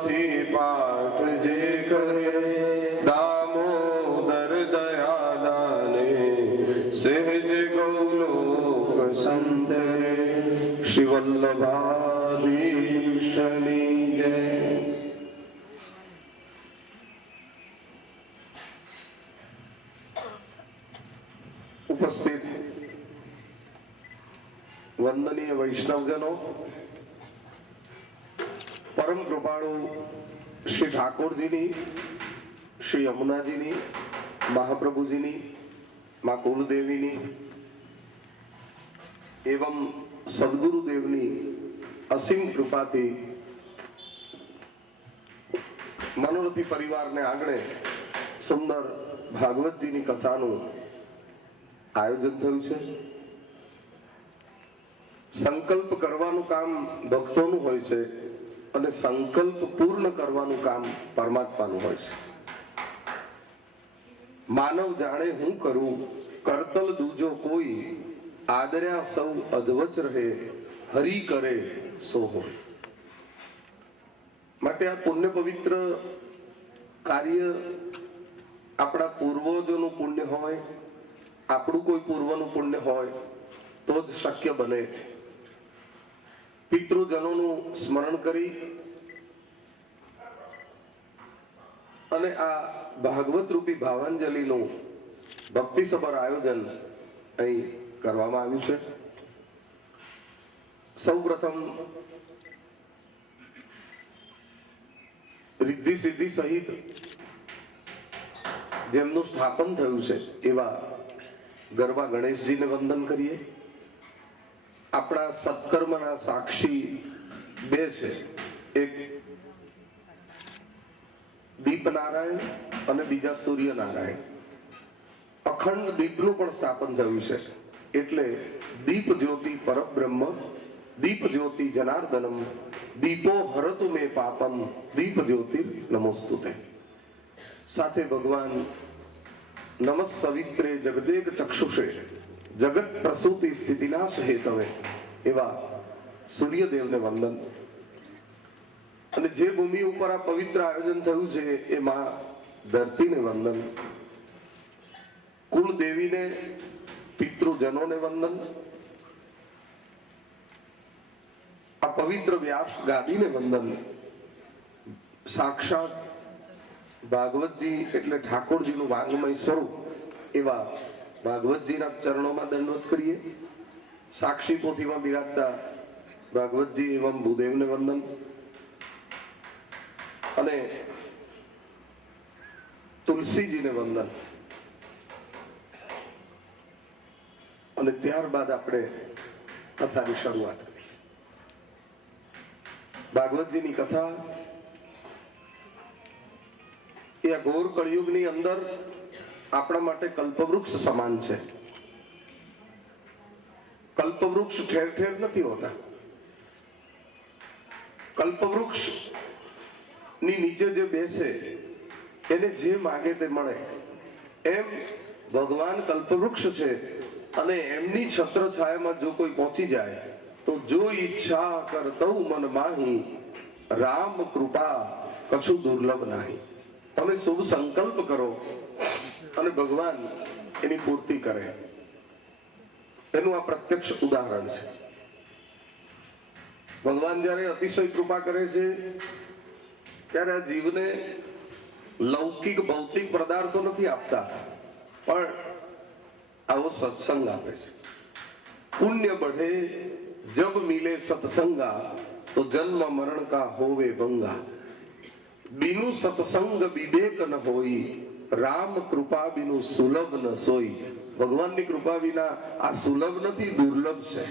શ્રદ્ધાથી પાઠ જે કરે, દામોદર દયાદાને સહેજ ગૌલોક સંતરે, શ્રી વલ્લભાધીશની જય. ઉપસ્થિત વંદનીય વૈષ્ણવજનો, પરમ કૃપાળુ શ્રી ઠાકોરજીની, શ્રી યમુનાજીની, મહાપ્રભુજીની, મા કુલદેવીની એવं સદગુરુદેવની અસીમ કૃપાથી મનોરથી પરિવારને આંગણે સુંદર ભાગવતજીની કથાનું આયોજન થયું છે. સંકલ્પ કરવાનું કામ ભક્તોનું હોય છે અને સંકલ્પ પૂર્ણ કરવાનું કામ પરમાત્માનું હોય છે. માનવ જાણે હું કરું, કરતલ દૂજો કોઈ, આદર્યા સૌ અધવચ રહે, હરી કરે સો હોય. માટે આ પુણ્ય પવિત્ર કાર્ય આપણા પૂર્વજોનું પુણ્ય હોય, આપણું કોઈ પૂર્વનું પુણ્ય હોય તો જ શક્ય બને. પિતૃજનોનું સ્મરણ કરી અને આ ભાગવત રૂપી ભાવાંજલિનું ભક્તિસભર આયોજન અહીં કરવામાં આવ્યું છે. સૌપ્રથમ રિદ્ધિ સિદ્ધિ સહિત જેમનું સ્થાપન થયું છે એવા ગરબા ગણેશજીને વંદન કરીએ. આપણા સત્કર્મના સાક્ષી બે છે, એક દીપનારાયણ અને બીજા સૂર્યનારાયણ. અખંડ દીપનું પણ સ્થાપન થયું છે, એટલે દીપ જ્યોતિ પરબ્રહ્મ, દીપ જ્યોતિ જનાર્દનમ, દીપો હરતુ મે પાપમ, દીપ જ્યોતિ નમોસ્તુતે. સાથે ભગવાન નમઃ સવિત્રે જગદેક ચક્ષુષે જગત પ્રસૂતિ સ્થિતિનાશ હેતવે એવા સૂર્યદેવને વંદન. અને જે ભૂમિ ઉપર આ પવિત્ર આયોજન થયું છે એ માં ધરતીને વંદન, કુલદેવીને, પિતૃજનોને વંદન, આ પવિત્ર વ્યાસ ગાદીને વંદન. સાક્ષાત ભાગવતજી એટલે ઠાકોરજીનું વાંગમય સ્વરૂપ એવા ભાગવતજીના ચરણોમાં દંડવત કરીએ. સાક્ષી પોથીમાં બિરાજતા ભાગવતજી એવં ભૂદેવને વંદન. અને તુલસીજીને વંદન. અને ત્યારબાદ આપણે કથાની શરૂઆત કરી. ભાગવતજીની કથા એ આ ઘોર કળિયુગની અંદર આપણા માટે કલ્પવૃક્ષ સમાન છે. કલ્પવૃક્ષ ઠેર ઠેર નથી હોતા. કલ્પવૃક્ષ ની નીચે જે બેસે એને જે માગે તે મળે. એમ ભગવાન કલ્પવૃક્ષ છે અને એમની છત્ર છાયામાં જો કોઈ પહોંચી જાય તો જો ઈચ્છા કરતૌ મન માહી, રામ કૃપા કછું દુર્લભ નહીં. તમે શુભ સંકલ્પ કરો અને ભગવાન એની પૂર્તિ કરે. એનું આ પ્રત્યક્ષ ઉદાહરણ છે. ભગવાન જયારે અતિશય કૃપા કરે છે ત્યારે આ જીવને લૌકિક ભૌતિક પદાર્થો નથી આપતા, પણ આવો સત્સંગ આપે છે. પુણ્ય बढ़े जब मिले सत्संगा तो जन्म मरण का होवे भंगा, बिनु सत्संग विवेक न होई, राम कृपा बिनु सुलभ न सोई. ભગવાનની કૃપા વિના આ સુલભ નથી, દુર્લભ છે.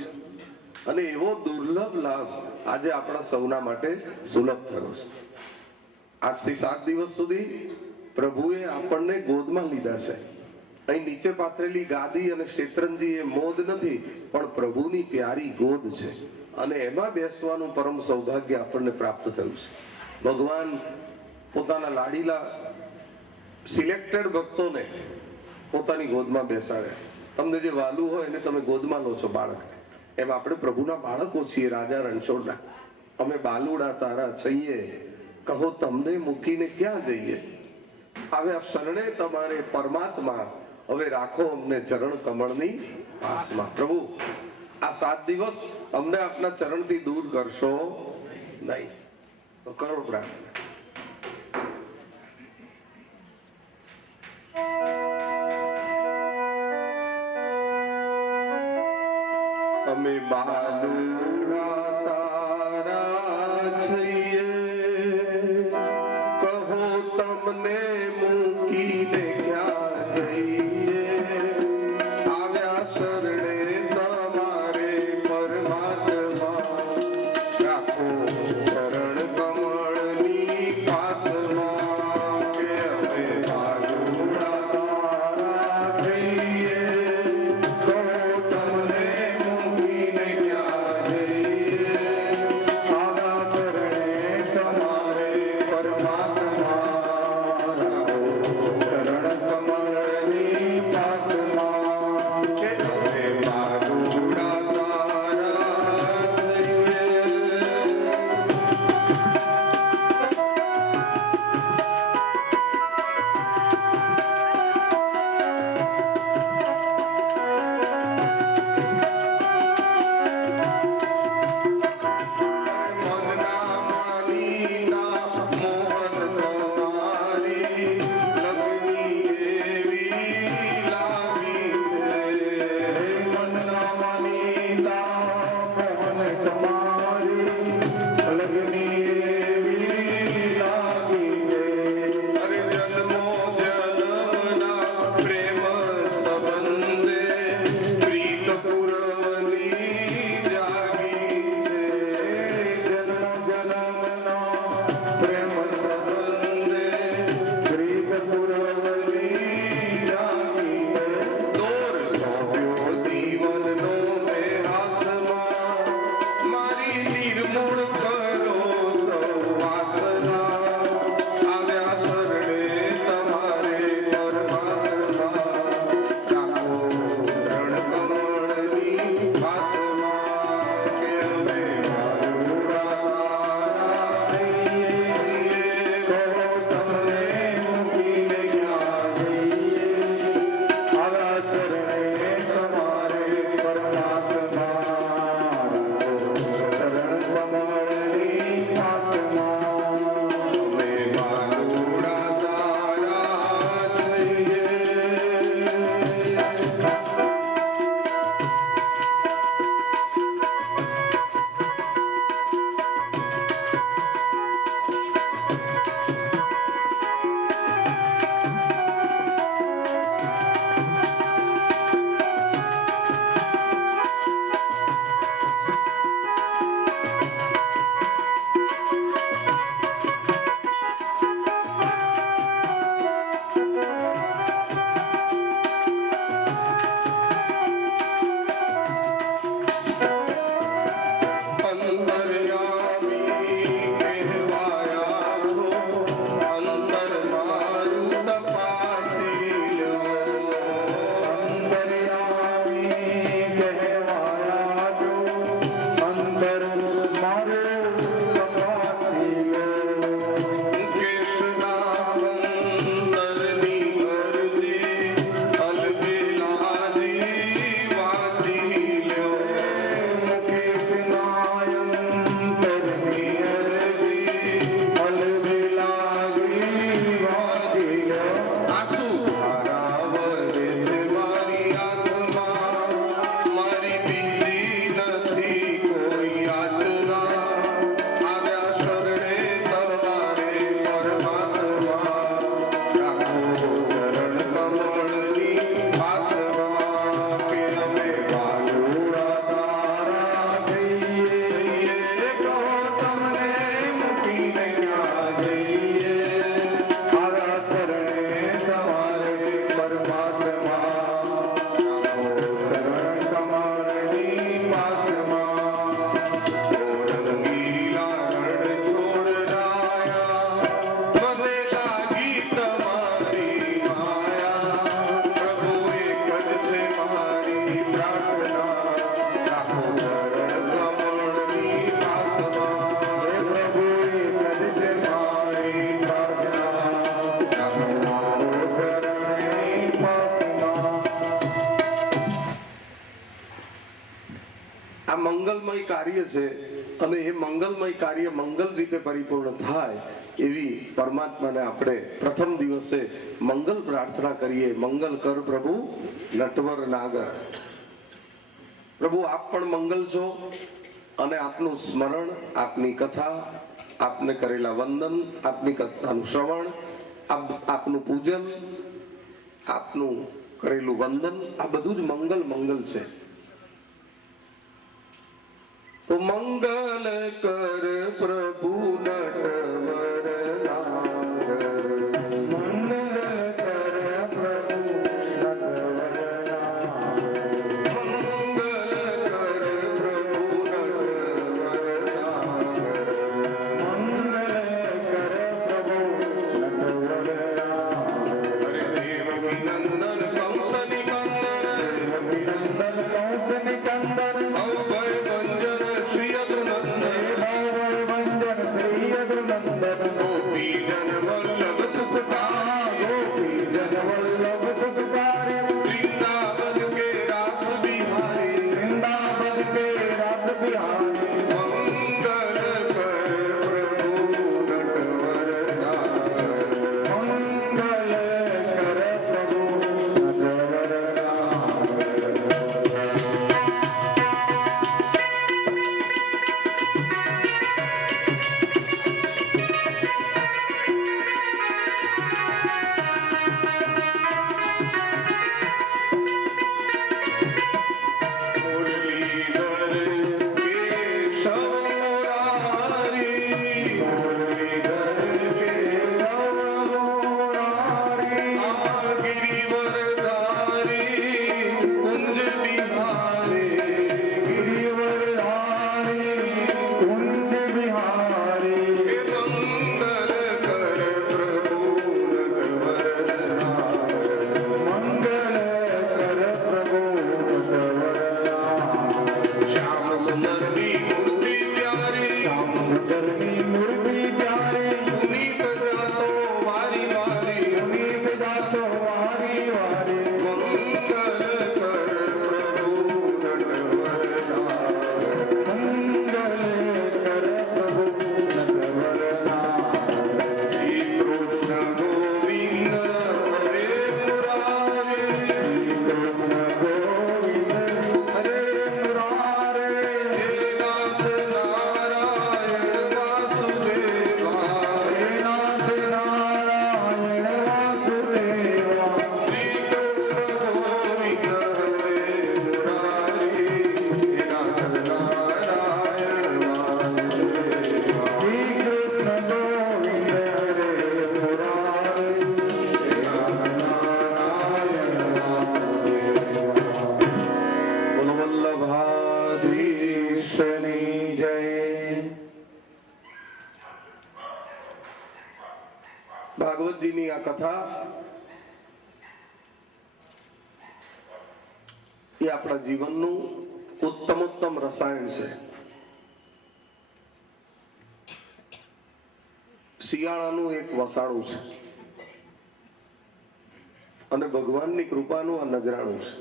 અને એવો દુર્લભ લાભ આજે આપણા સૌના માટે સુલભ થયો છે. આજથી 7 દિવસ સુધી પ્રભુએ આપણને ગોદમાં લીધા છે. અહીં નીચે પાથરેલી ગાદી અને શેત્રંજી એ મોદ નથી, પણ પ્રભુની પ્યારી ગોદ છે. અને એમાં બેસવાનું પરમ સૌભાગ્ય આપણને પ્રાપ્ત થયું છે. ભગવાન પોતાના લાડીલા સિલેક્ટેડ ભક્તોને પોતાની ગોદમાં બેસાડે. તમને જે વાલું હોય એને તમે ગોદમાં લો છો બાળક. એમ આપણે પ્રભુના બાળકો છીએ, રાજા રણછોડના. અમે બાલુડા તારા છઈએ, કહો તમને મૂકીને ક્યાં જઈએ? આવ્યા શરણે તમારે પરમાત્મા, હવે રાખો અમને ચરણ કમળની આસમાં. પ્રભુ, આ 7 દિવસ અમને આપના ચરણથી દૂર કરશો નહીં. તો કરો પ્રાર્થના. અમે બાલુડા તારા છીએ, કહો તમને મૂકીને ક્યાં જઈએ? આવ્યા શરણે તમારે પરમાત્મા, રાખો ચરણ કમળની કાર્ય છે અને એ મંગલમય કાર્ય મંગલ રીતે પરિપૂર્ણ થાય એવી પરમાત્માને આપણે પ્રથમ દિવસે મંગલ પ્રાર્થના કરીએ. મંગલ કર પ્રભુ નટવર નાગર. પ્રભુ આપ પણ મંગલ છો અને આપનું સ્મરણ, આપની કથા, આપને કરેલા વંદન, આપની કથાનું શ્રવણ, આપનું પૂજન, આપનું કરેલું વંદન, આ બધું જ મંગલ મંગલ છે. તો મંગલ કર પ્રભુ નટવર નાગર. મંગલ કર પ્રભુ નટવર નાગર. મંગલ કર પ્રભુ નટવર નાગર. મંગલ કર પ્રભુ નટવર નાગર. હરે દેવકી નંદન કંસ નિકંદન. દેવકી નંદન કંસ નિકંદન. અભય ભંજન गोपी जन वल्लभ सुखकारी. गोपी जन वल्लभ सुखकारी. वृंदावन के रास बिहारी. वृंदावन के रास बिहारी. मंगल कर प्रभु नटवर नागर. मंगल कर प्रभु नटवर नागर. ભાગવતજીની આ કથા એ આપણા જીવનનું ઉત્તમોત્તમ રસાયણ છે. શિયાળાનું એક વસાણું છે અને ભગવાનની કૃપાનું આ નજરાણું છે.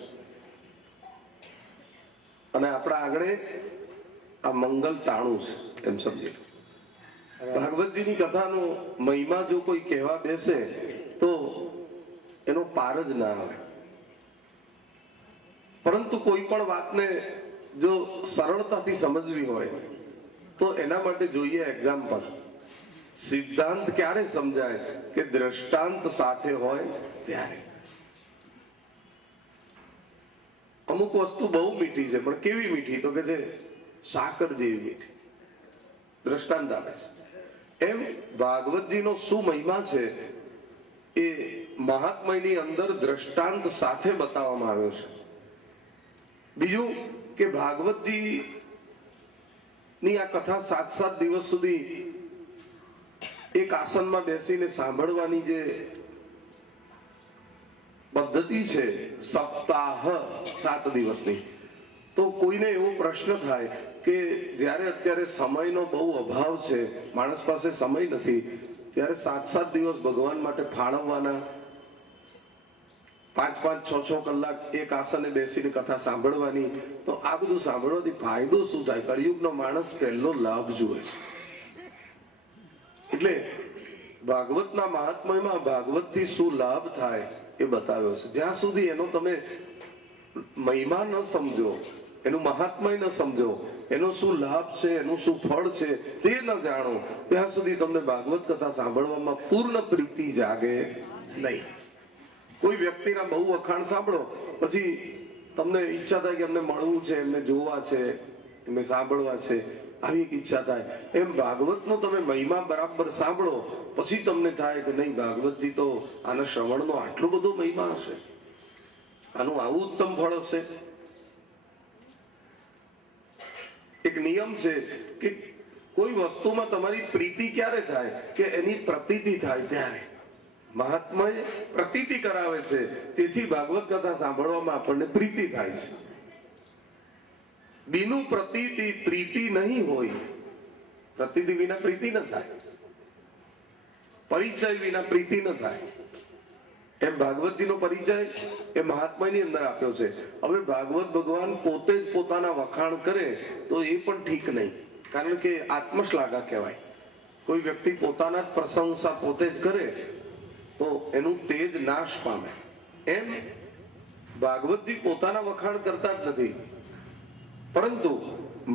અને આપણા આગળ આ મંગલ ટાણું છે એમ સમજીએ. ભાગવતજીની કથાનો મહિમા જો કોઈ કહેવા બેસે તો એનો પાર જ ના આવે. પરંતુ કોઈ પણ વાતને જો સરળતાથી સમજવી હોય તો એના માટે જોઈએ એક્ઝામ્પલ. સિદ્ધાંત ક્યારે સમજાય કે દ્રષ્ટાંત સાથે હોય ત્યારે. અમુક વસ્તુ બહુ મીઠી છે, પણ કેવી મીઠી તો કે છે સાકર જેવી મીઠી. દ્રષ્ટાંત આપે છે. એમ ભાગવતજીનો શું મહિમા છે એ મહાત્મ્યની અંદર દ્રષ્ટાંત સાથે બતાવવામાં આવ્યો છે. બીજું કે ભાગવતજી ની આ કથા 7-7 દિવસ સુધી એક આસનમાં બેસીને સાંભળવાની જે પદ્ધતિ છે, સપ્તાહ 7 દિવસની, તો કોઈને એવો પ્રશ્ન થાય કે જ્યારે અત્યારે સમયનો બહુ અભાવ છે, માણસ પાસે સમય નથી, ત્યારે 7-7 દિવસ ભગવાન માટે ફાળવવાના, 5-5, 6-6 કલાક એક આસને બેસીને કથા સાંભળવાની, તો આ બધું સાંભળવાથી ફાયદો શું થાય? કળિયુગનો માણસ પહેલો લાભ જુએ છે. એટલે ભાગવતના મહાત્મ્યમાં ભાગવતથી શું લાભ થાય એ બતાવ્યો છે. જ્યાં સુધી એનો તમે મહિમા ન સમજો, એનું મહાત્મય ન સમજો, એનો શું લાભ છે, એનું શું ફળ છે તે ન જાણો, ત્યાં સુધી તમને ભાગવત કથા સાંભળવામાં પૂર્ણ પ્રીતિ જાગે નહીં. કોઈ વ્યક્તિના બહુ વખાણ સાંભળો, પછી તમને ઈચ્છા થાય કે એમને મળવું છે, એમને જોવા છે, એમને સાંભળવા છે, આવી એક ઈચ્છા થાય. એમ ભાગવતનો તમે મહિમા બરાબર સાંભળો, પછી તમને થાય કે નહીં, ભાગવતજી તો આના શ્રવણનો આટલો બધો મહિમા હશે, આનું આવું ઉત્તમ ફળ હશે. એક નિયમ છે કે કોઈ વસ્તુમાં તમારી પ્રીતિ ક્યારે થાય? કે એની પ્રતીતિ થાય ત્યારે. મહાત્મા પ્રતીતિ કરાવે છે, તેથી ભાગવત કથા સાંભળવામાં આપણને પ્રીતિ થાય છે. બીનું પ્રતીતિ પ્રીતિ નહીં હોય. પ્રતીતિ વિના પ્રીતિ ન થાય, પરિચય વિના પ્રીતિ ન થાય. એમ ભાગવતજીનો પરિચય એ મહાત્માની અંદર આપ્યો છે. હવે ભાગવત ભગવાન પોતે જ પોતાના વખાણ કરે તો એ પણ ઠીક નહીં, કારણ કે આત્મશ્લાઘા કહેવાય. કોઈ વ્યક્તિ પોતાના જ પ્રશંસા પોતે જ કરે તો એનું તેજ નાશ પામે. એમ ભાગવતજી પોતાના વખાણ કરતા જ નથી, પરંતુ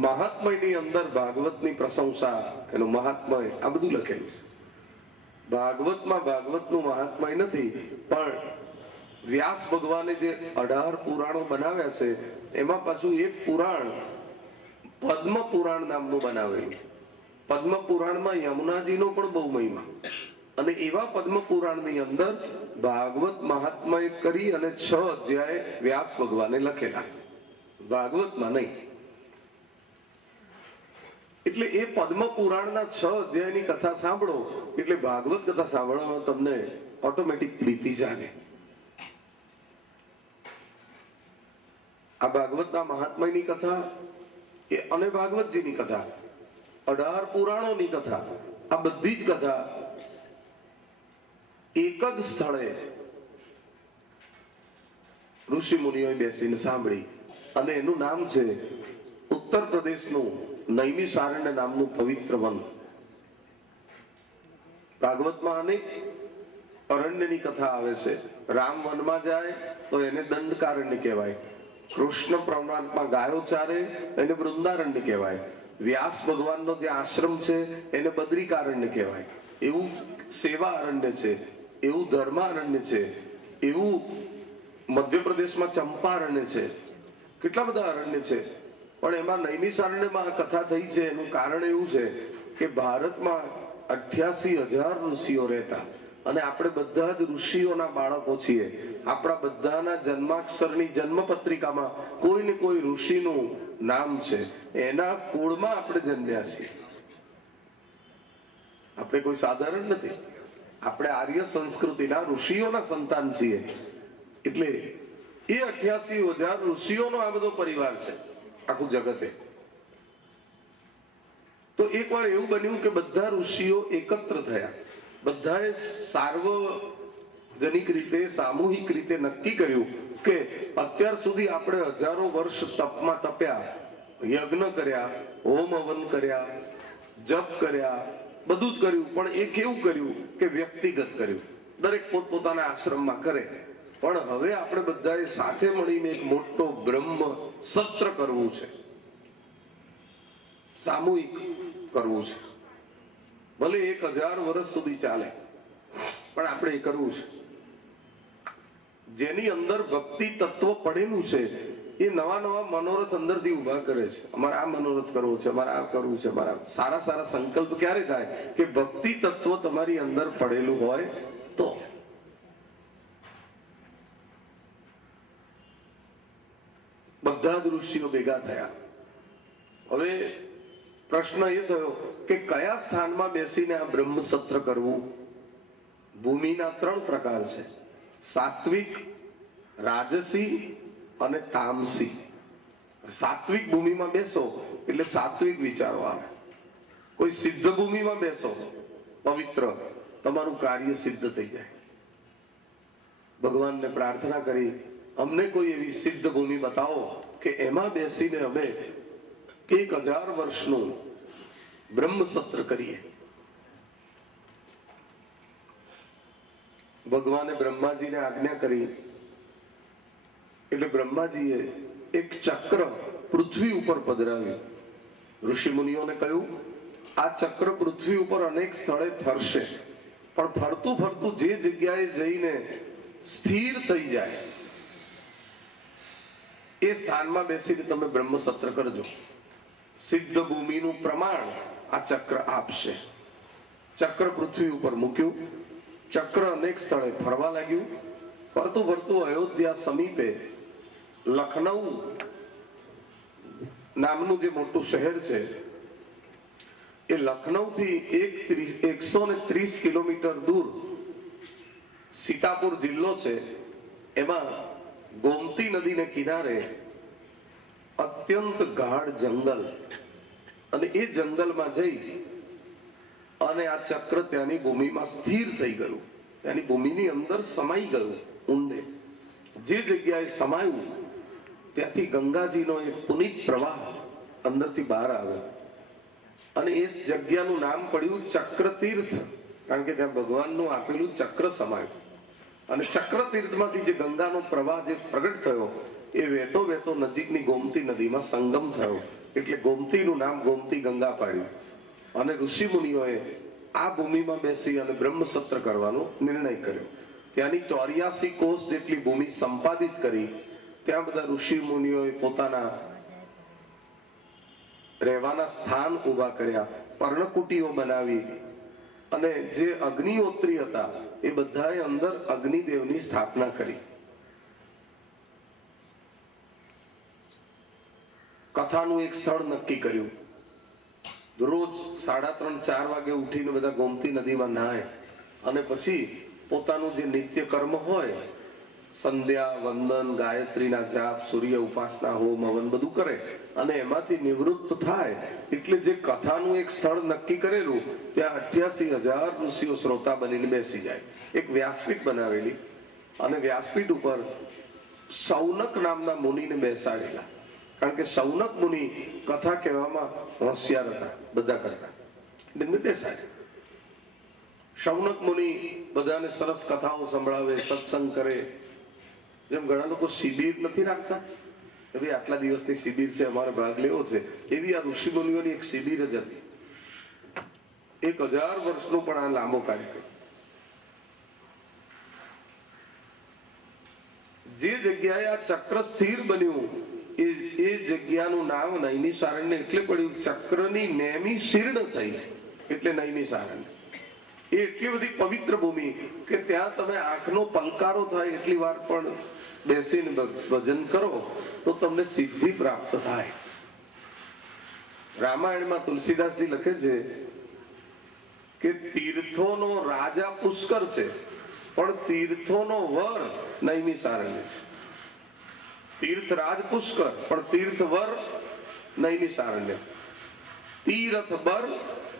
મહાત્મયની અંદર ભાગવતની પ્રશંસા, એનું મહાત્મય, આ બધું લખેલું છે. ભાગવતમાં ભાગવતનું મહાત્મય નથી, પણ વ્યાસ ભગવાને જે 18 પુરાણો બનાવ્યા છે એમાં પાછું એક પુરાણ પદ્મ પુરાણ નામનું બનાવેલું. પદ્મ પુરાણમાં યમુનાજીનો પણ બહુ મહિમા, અને એવા પદ્મ પુરાણની અંદર ભાગવત મહાત્મય કરી અને 6 અધ્યાય વ્યાસ ભગવાને લખેલા, ભાગવતમાં નહીં. એટલે એ પદ્મ પુરાણના 6 અધ્યાયની કથા સાંભળો એટલે ભાગવત કથા સાંભળવામાં તમને ઓટોમેટિક પ્રીતિ જાગે. આ ભાગવતના મહાત્મ્યની કથા અને ભાગવતજીની કથા, 18 પુરાણોની કથા, આ બધી જ કથા એક જ સ્થળે ઋષિ મુનિઓએ બેસીને સાંભળી, અને એનું નામ છે ઉત્તર પ્રદેશનું નૈમિષારણ્ય નામનું પવિત્ર વન. ભાગવતમાં અનેક અરણ્યની કથા આવે છે. રામ વનમાં જાય તો એને દંડકારણ્ય કહેવાય. કૃષ્ણ પ્રમાણમાં ગાયો ચારે એને વૃંદારણ્ય કહેવાય. વ્યાસ ભગવાનનો જે આશ્રમ છે એને બદ્રિકારણ્ય કહેવાય. એવું સેવા અરણ્ય છે, એવું ધર્મારણ્ય છે, એવું મધ્યપ્રદેશમાં ચંપારણ્ય છે. કેટલા બધા અરણ્ય છે, પણ એમાં નૈમિષારણ્યમાં આ કથા થઈ છે. એનું કારણ એવું છે કે ભારતમાં 88,000 ઋષિઓ રહેતા, અને આપણે બધા જ ઋષિઓના બાળકો છીએ. આપણા બધાના જન્માક્ષરની જન્મપત્રિકામાં કોઈ ને કોઈ ઋષિનું નામ છે. એના કુળમાં આપણે જન્મ્યા છીએ. આપણે કોઈ સાધારણ નથી, આપણે આર્ય સંસ્કૃતિના ઋષિઓના સંતાન છીએ. એટલે એ 88,000 ઋષિઓનો આ બધો પરિવાર છે આખું જગતે. તો એક વાર એવું બન્યું કે બધા ઋષિઓ એકત્ર થયા. બધાએ સાર્વજનિક રીતે, સામૂહિક રીતે નક્કી કર્યું કે અત્યાર સુધી આપણે હજારો વર્ષ તપમાં તપ્યા, યજ્ઞ કર્યા, હોમ હવન કર્યા, જપ કર્યા, બધું જ કર્યું, પણ એ કેવું કર્યું કે વ્યક્તિગત કર્યું, દરેક પોતપોતાના આશ્રમમાં કરે. પણ હવે આપણે બધાએ સાથે મળીને એક મોટો બ્રહ્મ સત્ર કરવું છે, સામૂહિક કરવું છે. ભલે 1000 વર્ષ સુધી ચાલે, પણ આપણે એ કરવું છે. જેની અંદર ભક્તિ તત્વ પડેલું છે એ નવા નવા મનોરથ અંદરથી ઉભા કરે છે. અમારે આ મનોરથ કરવો છે, અમારે આ કરવું છે. અમારા સારા સારા સંકલ્પ ક્યારે થાય કે ભક્તિ તત્વ તમારી અંદર પડેલું હોય તો. બધા જ ઋષિઓ ભેગા થયા. હવે પ્રશ્ન એ થયો કે કયા સ્થાનમાં બેસીને આ બ્રહ્મ સત્ર કરવું. ભૂમિના 3 પ્રકાર છે: સાત્વિક, રાજસી અને તામસી. સાત્વિક ભૂમિમાં બેસો એટલે સાત્વિક વિચારો આવે. કોઈ સિદ્ધ ભૂમિમાં બેસો, પવિત્ર, તમારું કાર્ય સિદ્ધ થઈ જાય. ભગવાનને પ્રાર્થના કરી, અમને કોઈ એવી સિદ્ધ ભૂમિ બતાવો કે એમાં બેસીને અમે 1000 વર્ષનું બ્રહ્મ સત્ર કરીએ. ભગવાને બ્રહ્માજીને આજ્ઞા કરી એટલે બ્રહ્માજીએ એક ચક્ર પૃથ્વી ઉપર પધરાવ્યું. ઋષિ મુનિઓને કહ્યું, આ ચક્ર પૃથ્વી ઉપર અનેક સ્થળે ફરશે, પણ ફરતું ફરતું જે જગ્યાએ જઈને સ્થિર થઈ જાય એ સ્થાનમાં બેસીને તમે બ્રહ્મ સત્ર કરજો. સિદ્ધ ભૂમિનું પ્રમાણ આ ચક્ર આપશે. ચક્ર પૃથ્વી ઉપર મૂક્યું. ચક્ર અનેક સ્થળે ફરવા લાગ્યું. ફરતું ફરતું અયોધ્યા સમીપે લખનઉ નામનું જે મોટું શહેર છે, એ લખનઉ થી 130 કિલોમીટર દૂર સીતાપુર જિલ્લો છે. એમાં ગોમતી નદીને કિનારે અત્યંત ગાઢ જંગલ, અને એ જંગલમાં જઈ અને આ ચક્ર ત્યાંની ભૂમિમાં સ્થિર થઈ ગયું. ત્યાંની ભૂમિની અંદર સમાઈ ગયું ઊંડે. જે જગ્યાએ સમાયું ત્યાંથી ગંગાજીનો એક પુનિત પ્રવાહ અંદરથી બહાર આવ્યો, અને એ જગ્યાનું નામ પડ્યું ચક્ર તીર્થ, કારણ કે ત્યાં ભગવાનનું આપેલું ચક્ર સમાયું. અને ચક્ર તીર્થમાંથી જે ગંગાનો પ્રવાહ જે પ્રગટ થયો એ વહેતો વહેતો નજીકની ગોમતી નદીમાં સંગમ થયો, એટલે ગોમતીનું નામ ગોમતી ગંગા પાડ્યું. અને ઋષિ મુનિઓએ આ ભૂમિમાં બેસી અને બ્રહ્મ સત્ર કરવાનો નિર્ણય કર્યો. ત્યાંની 84 કોષ જેટલી ભૂમિ સંપાદિત કરી. ત્યાં બધા ઋષિ મુનિઓએ પોતાના રહેવાના સ્થાન ઉભા કર્યા, પર્ણકુટીઓ બનાવી, અને જે અગ્નિહોત્રી હતા એ બધાએ અંદર અગ્નિદેવની સ્થાપના કરી. કથાનું એક સ્થળ નક્કી કર્યું. રોજ 3:30-4 વાગે ઉઠીને બધા ગોમતી નદીમાં નહાય, અને પછી પોતાનું જે નિત્ય કર્મ હોય, સંધ્યા વંદન, ગાયત્રીના જાપ, સૂર્ય ઉપાસના, હોમ હવન બધું કરે, અને એમાંથી નિવૃત્ત થાય એટલે જે કથાનું એક સ્થળ નક્કી કરેલું ત્યાં 88,000 ઋષિઓ શ્રોતા બનીને બેસી જાય. એક વ્યાસપીઠ બનાવેલી, અને વ્યાસપીઠ ઉપર સૌનક નામના મુનિને બેસાડેલા. કારણ કે સૌનક મુનિ કથા કહેવામાં હોશિયાર હતા બધા કરતા, એમને બેસાડે. સૌનક મુનિ બધાને સરસ કથાઓ સંભળાવે, સત્સંગ કરે. જેમ ઘણા લોકો શિબિર નથી રાખતા કે ભાઈ આટલા દિવસની શિબિર છે, અમારે ભાગ લેવો છે, એવી આ ઋષિ મુનિઓની એક શિબિર જ હતી. 1000 વર્ષનો પણ આ લાંબો કાર્યક્રમ. જે જગ્યાએ આ ચક્ર સ્થિર બન્યું એ જગ્યાનું નામ નૈમિષારણ્ય એટલે પડ્યું. ચક્રની નેમી શીર્ણ થઈ એટલે નૈમિષારણ્ય. એ એટલી બધી પવિત્ર ભૂમિ કે ત્યાં તમે આંખનો પલકારો થાય એટલી વાર પણ બેસીને ભજન કરો તો તમને સિદ્ધિ પ્રાપ્ત થાય. રામાયણમાં તુલસીદાસજી લખે છે કે તીર્થોનો રાજા પુષ્કર છે, પણ તીર્થોનો વર નૈમિષારણ્ય છે. તીર્થરાજ પુષ્કર, પણ તીર્થવર નૈમિષારણ્ય. તીર્થ બર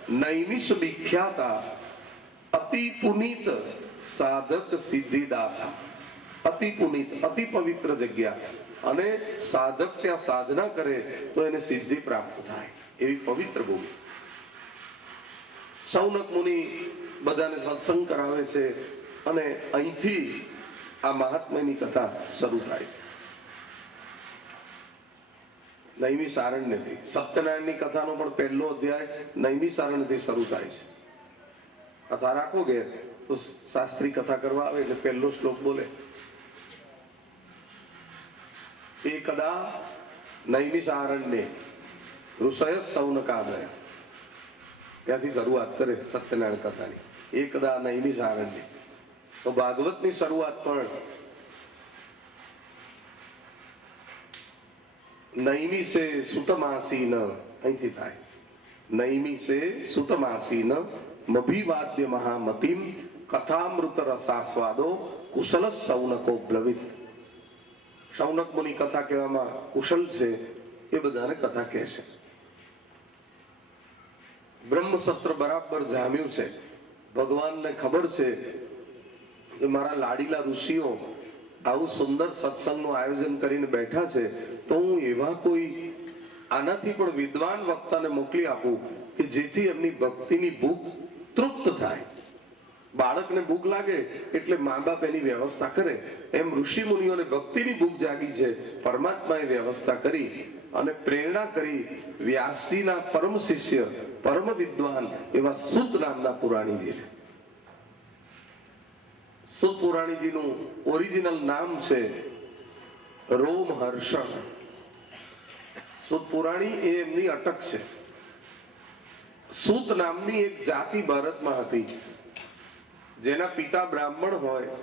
નૈમિષ વિખ્યાતા, અતિ પુનિત સાધક સિદ્ધિદાતા. અતિ પુનિત, અતિ પવિત્ર જગ્યા, અને સાધક ત્યાં સાધના કરે તો એને સિદ્ધિ પ્રાપ્ત થાય એવી પવિત્ર ભૂમિ. સૌનક મુનિ બધાને સત્સંગ કરાવે છે, અને અહીંથી આ મહાત્મ્યની કથા શરૂ થાય છે. નૈમિષારણ્યથી સત્યનારાયણની કથાનો પણ પહેલો અધ્યાય નૈમિષારણ્યથી શરૂ થાય છે. કથા રાખો કે તો શાસ્ત્રી કથા કરવા આવે એટલે પહેલો શ્લોક બોલે, એકદા નૈમિષારણ્યે ઋષય સૌનકાદય. ત્યાંથી શરૂઆત કરે સત્યનારાયણ કથાની. એકદા નૈમિષારણ્યે. તો ભાગવતની શરૂઆત પણ નૈમિષે સુતમાસીન અહીંથી થાય. નૈમિષે સુતમાસીન મભિવાદ્ય મહામતિમ કથામૃત રસાસ્વાદો કુશલ સૌનકો બ્લવિત. સૌનક મુનિ કથા કહેવામાં કુશલ છે એ બધાને કથા કહે છે. બ્રહ્મસત્ર બરાબર જામ્યું છે. ભગવાનને ખબર છે એ મારા લાડીલા ઋષિઓ આવું સુંદર સત્સંગનું આયોજન કરીને બેઠા છે, તો હું એવા કોઈ આનાથી પણ વિદ્વાન વક્તાને મોકલી આપું કે જેથી એમની ભક્તિની ભૂખ તૃપ્ત થાય. બાળકને ભૂખ લાગે એટલે મા બાપ એની વ્યવસ્થા કરે, એમ ઋષિ મુનિઓને ભક્તિની ભૂખ જાગી છે, પરમાત્માએ વ્યવસ્થા કરી અને પ્રેરણા કરી. વ્યાસજીના પરમ શિષ્ય પરમ વિદ્વાન એવા સૂત નામના પુરાણીજી છે. સૂત પુરાણીજીનું ઓરિજિનલ નામ છે રોમહર્ષણ. સૂત પુરાણી એ એમની અટક છે. સૂત નામની એક જાતિ ભારતમાં હતી, જેના પિતા બ્રાહ્મણ હોય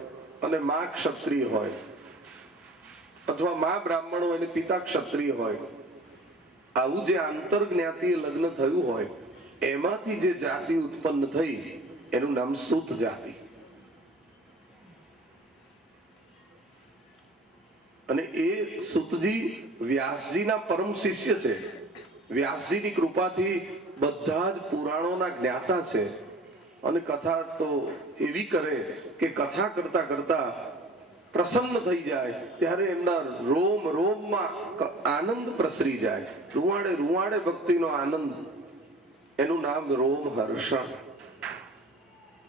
અને મા ક્ષત્રિય હોય, અથવા મા બ્રાહ્મણ હોય અને પિતા ક્ષત્રિય હોય. આવું જે આંતર જ્ઞાતિય લગ્ન થયું હોય એમાંથી જે જાતિ ઉત્પન્ન થઈ એનું નામ સૂત જાતિ. અને એ સૂતજી વ્યાસજીના પરમ શિષ્ય છે. વ્યાસજીની કૃપાથી બધા જ પુરાણોના જ્ઞાતા છે. અને કથા તો એવી કરે કે કથા કરતા કરતા પ્રસન્ન થઈ જાય ત્યારે એમના રોમ રોમમાં આનંદ પ્રસરી જાય. રૂવાડે રૂવાડે ભક્તિનો આનંદ. એનું નામ રોમહર્ષણ.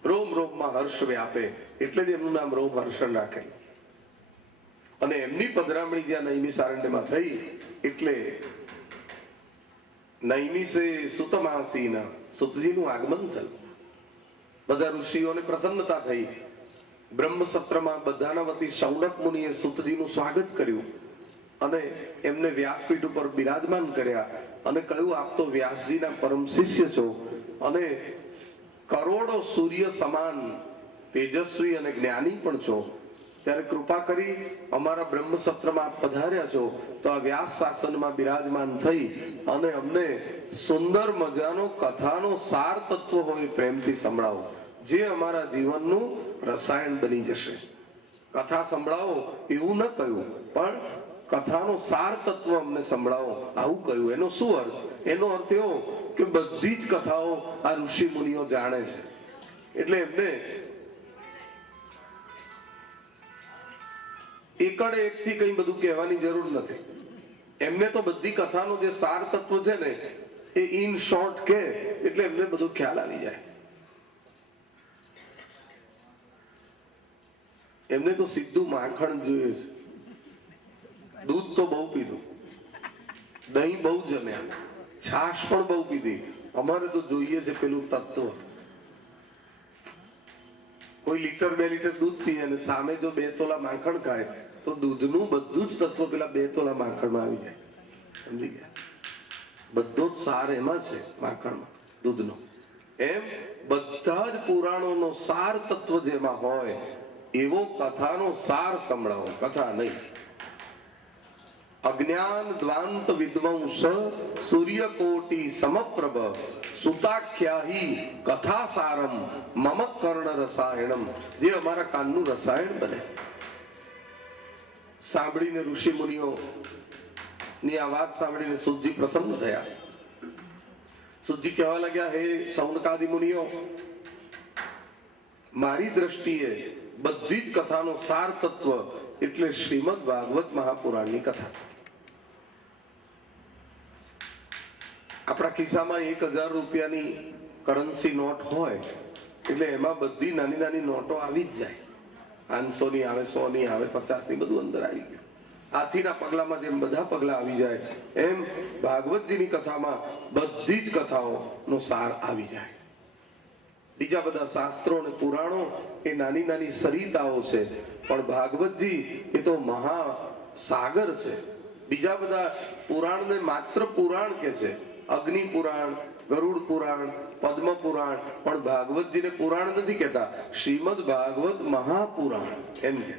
રોમ રોમમાં હર્ષ વ્યાપે એટલે જ એમનું નામ રોમહર્ષણ રાખે. અને એમની પધરામણી જ્યાં નૈમિષારણ્યમાં થઈ એટલે નૈમિષે સુતમાસીના સુતજીનું આગમન થયું. બધા ઋષિઓને પ્રસન્નતા થઈ. બ્રહ્મસત્રમાં બધાના વતી શૌનક મુનિએ સૂતજીનું સ્વાગત કર્યું અને એમને વ્યાસપીઠ ઉપર બિરાજમાન કર્યા અને કહ્યું, આપ તો વ્યાસજીના પરમ શિષ્ય છો અને કરોડો સૂર્ય સમાન તેજસ્વી અને જ્ઞાની પણ છો, ત્યારે કૃપા કરી અમારા બ્રહ્મસત્રમાં આપ પધાર્યા છો તો આ વ્યાસ શાસનમાં બિરાજમાન થઈ અને અમને સુંદર મજાનો કથાનો સાર તત્વ હોય પ્રેમથી સંભળાવો, જે અમારા જીવનનું રસાયણ બની જશે. કથા સંભળાવો એવું ન કહ્યું, પણ કથાનો સાર તત્વ અમને સંભળાવો આવું કહ્યું. એનો શું અર્થ? એનો અર્થ એવો કે બધી જ કથાઓ આ ઋષિ મુનિઓ જાણે છે, એટલે એમને એકડે એકથી કઈ બધું કહેવાની જરૂર નથી. એમને તો બધી કથાનો જે સાર તત્વ છે ને એ ઇન શોર્ટ કે એટલે એમને બધું ખ્યાલ આવી જાય. એમને તો સીધું માખણ જોઈએ છે. દૂધ તો બહુ પીધું, દહીં બહુ જમ્યા, છાશ પણ બહુ પીધી. અમારે તો જોઈએ છે પેલું તત્વ. કોઈ લીટર 2 લીટર દૂધ પીએ અને સામે જો 2 તોલા માખણ ખાય તો દૂધનું બધું જ તત્વ પેલા 2 તોલા માખણમાં આવી જાય. સમજી ગયા? બધો જ સાર એમાં છે, માખણમાં, દૂધનો. એમ બધા જ પુરાણોનો સાર તત્વ જેમાં હોય એવો કથાનો સાર સંભળાવો, કથા નહીં. અજ્ઞાન દ્વાંત વિદ્વંસ સૂર્યકોટી સમપ્રભ સુતાખ્યાહી કથા સારમ મમ કર્ણ રસાયણમ. જે અમારા કાનનું રસાયણ બને. સાંભળીને ઋષિ મુનિઓ ની આ વાત સાંભળીને સૂતજી પ્રસન્ન થયા. સૂતજી કહેવા લાગ્યા, હે સૌનકાદિ મુનિઓ, મારી દ્રષ્ટિએ બધી જ કથાનો સાર તત્વ એટલે શ્રીમદ ભાગવત મહાપુરાણની કથા. આપણા ખિસ્સામાં 1000 રૂપિયાની કરન્સી નોટ હોય એટલે એમાં બધી નાની નાની નોટો આવી જ જાય. 500 ની આવે, 100 ની આવે, 50 ની, બધું અંદર આવી ગયું. હાથીના પગલામાં જેમ બધા પગલા આવી જાય એમ ભાગવતજીની કથામાં બધી જ કથાઓનો સાર આવી જાય. બીજા બધા શાસ્ત્રો અને પુરાણો એ નાની નાની સરિતાઓ છે, પણ ભાગવતજી એ તો મહાસાગર છે. બીજા બધા પુરાણને માત્ર પુરાણ કે છે, અગ્નિ પુરાણ, ગરુડ પુરાણ, પદ્મ પુરાણ, પણ ભાગવતજીને પુરાણ નથી કહેતા, શ્રીમદ ભાગવત મહાપુરાણ એમ કે.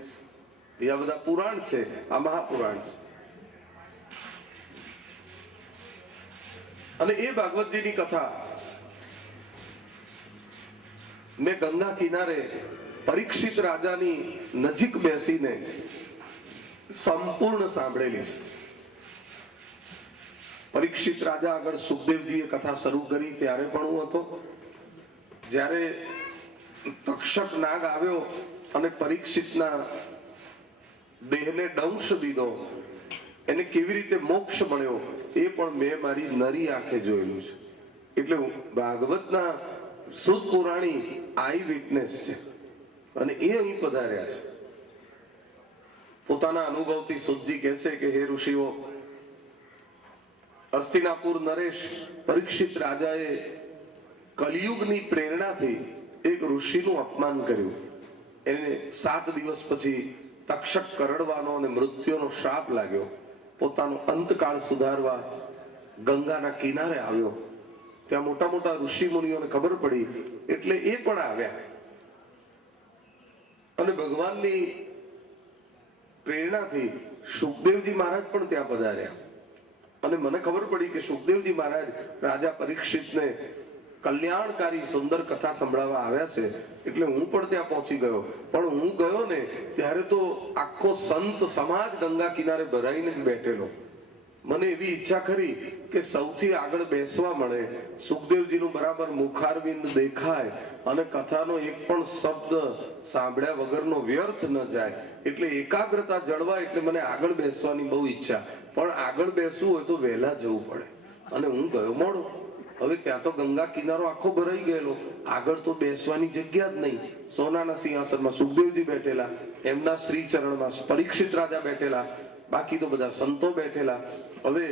બીજા બધા પુરાણ છે, આ મહાપુરાણ છે. અને એ ભાગવતજીની કથા મેં ગંગા કિનારે પરીક્ષિત રાજાની નજીક બેસીને સંપૂર્ણ સાંભળેલી. પરીક્ષિત રાજા આગળ સુખદેવજીએ કથા શરૂ કરી ત્યારે પણ હું હતો. જ્યારે તક્ષક નાગ આવ્યો અને પરીક્ષિતના દેહને દંશ દીધો, એને કેવી રીતે મોક્ષ મળ્યો એ પણ મેં મારી નરી આંખે જોયેલું છે. એટલે ભાગવતના સુદ પુરાણી આઈ વિટનેસ છે અને એ અહીં પધાર્યા છે. પોતાના અનુભવથી સુદજી કહે છે કે હે ઋષિઓ, હસ્તિનાપુર નરેશ પરીક્ષિત રાજાએ કલિયુગની પ્રેરણાથી એક ઋષિનું અપમાન કર્યું. એને 7 દિવસ પછી તક્ષક કરડવાનો અને મૃત્યુનો શ્રાપ લાગ્યો. પોતાનો અંતકાળ સુધારવા ગંગાના કિનારે આવ્યો. ત્યાં મોટા મોટા ઋષિ મુનિઓને ખબર પડી એટલે એ પણ આવ્યા અને ભગવાનની પ્રેરણાથી સુખદેવજી મહારાજ પણ ત્યાં પધાર્યા. અને મને ખબર પડી કે સુખદેવજી મહારાજ રાજા પરીક્ષિતને કલ્યાણકારી સુંદર કથા સંભળાવવા આવ્યા છે. એટલે હું પણ ત્યાં પહોંચી ગયો. પણ હું ગયો ને ત્યારે તો આખો સંત સમાજ ગંગા કિનારે ભરાઈને બેઠેલો. મને એવી ઈચ્છા ખરી કે સૌથી આગળ બેસવા મળે, સુખદેવજીનું બરાબર મુખારવિંદ દેખાય અને કથાનો એક પણ શબ્દ સાંભળ્યા વગરનો વ્યર્થ ન જાય. એટલે એકાગ્રતા જળવાય. એટલે મને આગળ બેસવાની બહુ ઈચ્છા. પણ આગળ બેસવું હોય તો વહેલા જવું પડે અને હું ગયો મોડો. હવે ત્યાં તો ગંગા કિનારો આખો ભરાઈ ગયેલો, આગળ તો બેસવાની જગ્યા જ નહીં. સોનાના સિંહાસનમાં સુખદેવજી બેઠેલા, એમના શ્રી ચરણમાં પરીક્ષિત રાજા બેઠેલા, બાકી તો બધા સંતો બેઠેલા. હવે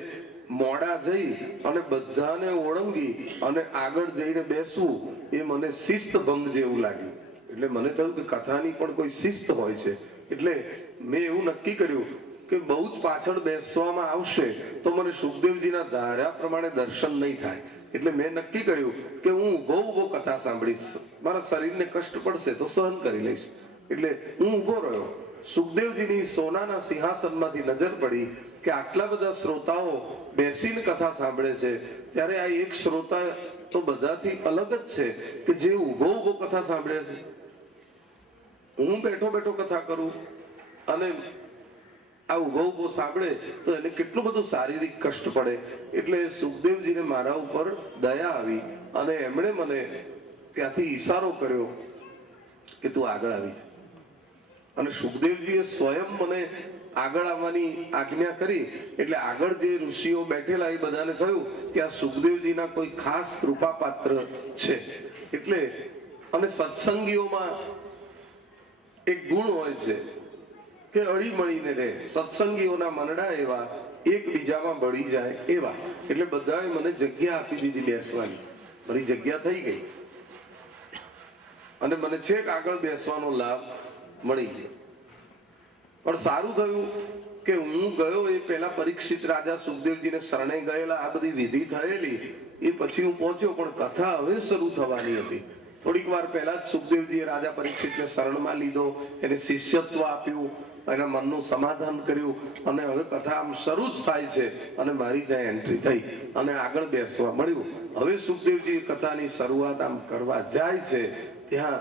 મોડા જઈ અને બધાને ઓળંગી અને આગળ જઈને બેસવું એ મને શિસ્ત ભંગ જેવું લાગ્યું. એટલે મને થયું કે કથાની પણ કોઈ શિસ્ત હોય છે. એટલે મેં એવું નક્કી કર્યું કે બહુ જ પાછળ બેસવામાં આવશે તો મને સુખદેવજીના ધાર્યા પ્રમાણે દર્શન નહીં થાય. એટલે મેં નક્કી કર્યું કે હું ઉભો ઉભો કથા સાંભળીશ. મારા શરીરને કષ્ટ પડશે તો સહન કરી લઈશ. એટલે હું ઉભો રહ્યો. સુખદેવજીની સોનાના સિંહાસનમાંથી નજર પડી કે આટલા બધા શ્રોતાઓ બેસીને કથા સાંભળે છે, ત્યારે આ એક શ્રોતા તો બધાથી અલગ જ છે કે જે ઉભો ઉભો કથા સાંભળે છે. હું બેઠો બેઠો કથા કરું અને આ ઉભો ઉભો સાંભળે તો એને કેટલું બધું શારીરિક કષ્ટ પડે. એટલે સુખદેવજીને મારા ઉપર દયા આવી અને એમણે મને ત્યાંથી ઈશારો કર્યો કે તું આગળ આવી જા. અને સુખદેવજીએ સ્વયં મને આગળ આવવાની આજ્ઞા કરી. એટલે આગળ જે ઋષિઓ બેઠેલા એ બધાને થયું કે આ સુખદેવજીના કોઈ ખાસ કૃપા પાત્ર છે. એટલે અને સત્સંગીઓમાં એક ગુણ હોય છે કે અળી મળીને રહે. સત્સંગીઓના મનડા એવા, એકબીજામાં બળી જાય એવા. એટલે બધાએ મને જગ્યા આપી દીધી બેસવાની. મારી જગ્યા થઈ ગઈ અને મને છેક આગળ બેસવાનો લાભ મળી ગયો. પણ સારું થયું કે હું ગયો એ પહેલા પરીક્ષિત રાજા સુખદેવજીને શરણે ગયેલા, આ બધી વિધિ થયેલી એ પછી હું પહોંચ્યો. પણ કથા હવે શરૂ થવાની હતી. થોડીક વાર પહેલા જ સુખદેવજીએ રાજા પરીક્ષિતને શરણમાં લીધો, એને શિષ્યત્વ આપ્યું, એના મનનું સમાધાન કર્યું અને હવે કથા આમ શરૂ જ થાય છે અને મારી ત્યાં એન્ટ્રી થઈ અને આગળ બેસવા મળ્યું. હવે સુખદેવજી કથાની શરૂઆત આમ કરવા જાય છે ત્યાં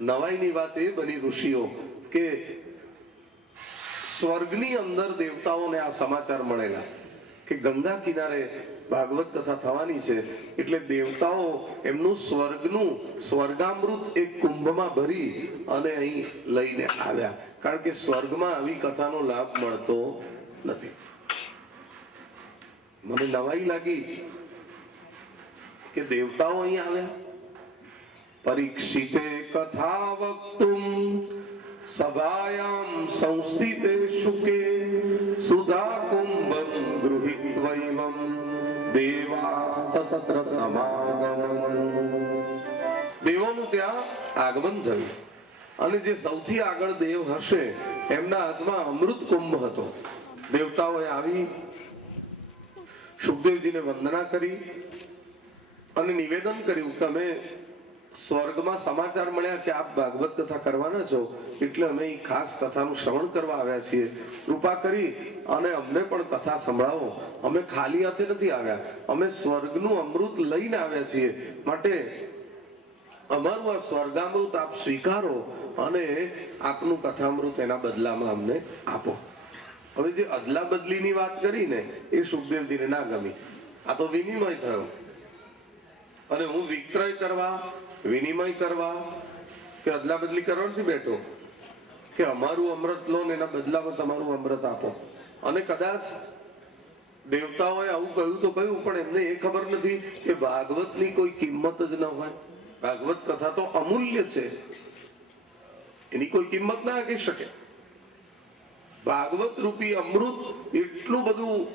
નવાઈની વાત એ બની ઋષિઓ કે સ્વર્ગની અંદર દેવતાઓને આ સમાચાર મળેલા કે ગંગા કિનારે ભાગવત કથા થવાની છે. એટલે દેવતાઓ એમનું સ્વર્ગામૃત એક કુંભમાં ભરી અને અહીં લઈને આવ્યા. કારણ કે સ્વર્ગમાં આવી કથાનો લાભ મળતો નથી. મને નવાઈ લાગી કે દેવતાઓ અહીં આવ્યા. પરીક્ષિતે કથા વક્તુમ સભાયામ સંસ્થિતે શુકે સુધા કુંભમ ગૃહીત્વૈવમ દેવાસ્તત્ર સમાગમન. દેવોનું ત્યાં આગમન થયું અને જે સૌથી આગળ દેવ હશે એમના હાથમાં અમૃત કુંભ હતો. દેવતાઓએ આવી સુખદેવજીને વંદના કરી અને નિવેદન કર્યું કે અમે સ્વર્ગમાં સમાચાર મળ્યા કે આપ ભાગવત કથા કરવાના છો, એટલે અમે ખાસ કથાનું શ્રવણ કરવા આવ્યા છીએ. કૃપા કરી અને અમને પણ કથા સંભળાવો. અમે ખાલી હાથે નથી આવ્યા, અમે સ્વર્ગનું અમૃત લઈને આવ્યા છીએ. માટે અમારું આ સ્વર્ગામૃત આપ સ્વીકારો અને આપનું કથામૃત એના બદલામાં અમને આપો. હવે જે અદલા બદલીની વાત કરી ને એ સુખદેવજીને ના ગમી. આ તો વિનિમય થયો અને હું વિક્રય કરવા, વિનિમય કરવા કે અદલા બદલી કરવા નથી બેઠો કે અમારું અમૃત લો ને એના બદલામાં તમારું અમૃત આપો. અને કદાચ દેવતાઓએ આવું કહ્યું તો કહ્યું, પણ એમને એ ખબર નથી કે ભાગવતની કોઈ કિંમત જ ન હોય. ભાગવત કથા તો અમૂલ્ય છે, એની કોઈ કિંમત ના કહી શકે. ભાગવત રૂપી અમૃત એટલું બધું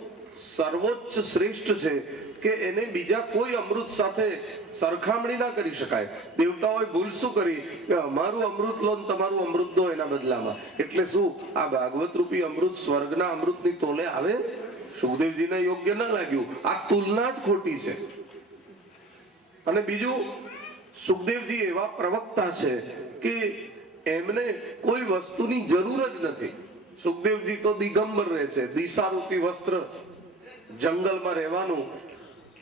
સર્વોચ્ચ શ્રેષ્ઠ છે કે એને બીજા કોઈ અમૃત સાથે સરખામણી ના કરી શકાય. દેવતાઓએ ભૂલ શું કરી કે અમારું અમૃત લો ને તમારું અમૃત દો એના બદલામાં. એટલે શું આ ભાગવત રૂપી અમૃત સ્વર્ગના અમૃતની તોલે આવે? સુખદેવજીને યોગ્ય ન લાગ્યું. આ તુલના જ ખોટી છે. અને બીજું, સુખદેવજી એવા પ્રવક્તા છે કે એમને કોઈ વસ્તુની જરૂર જ નથી. સુખદેવજી તો દિગંબર રહે છે, દિશારૂપી વસ્ત્ર, જંગલમાં રહેવાનું,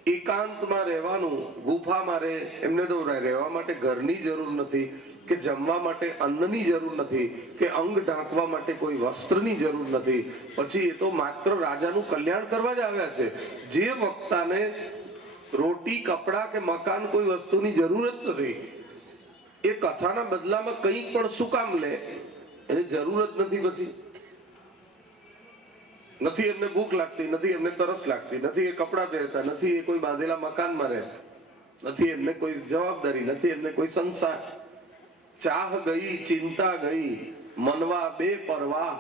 એકાંતમાં રહેવાનું, ગુફામાં રહે. એમને તો રહેવા માટે ઘરની જરૂર નથી, કે જમવા માટે અન્નની જરૂર નથી, કે અંગ ઢાંકવા માટે કોઈ વસ્ત્રની જરૂર નથી. પછી એ તો માત્ર રાજાનું કલ્યાણ કરવા જ આવ્યા છે. જે વક્તાને રોટી, કપડા કે મકાન કોઈ વસ્તુની જરૂર જ નથી, એ કથાના બદલામાં કંઈ પણ શું કામ લે? એની જરૂર જ નથી. પછી નથી એમને ભૂખ લાગતી, નથી એમને તરસ લાગતી, નથી એ કપડા પહેરતા, નથી એ કોઈ બાંધેલા મકાનમાં રહે, નથી એમને કોઈ જવાબદારી, નથી એમને કોઈ સંસાર. ચાહ ગઈ ચિંતા ગઈ, મનવા બે પરવાહ,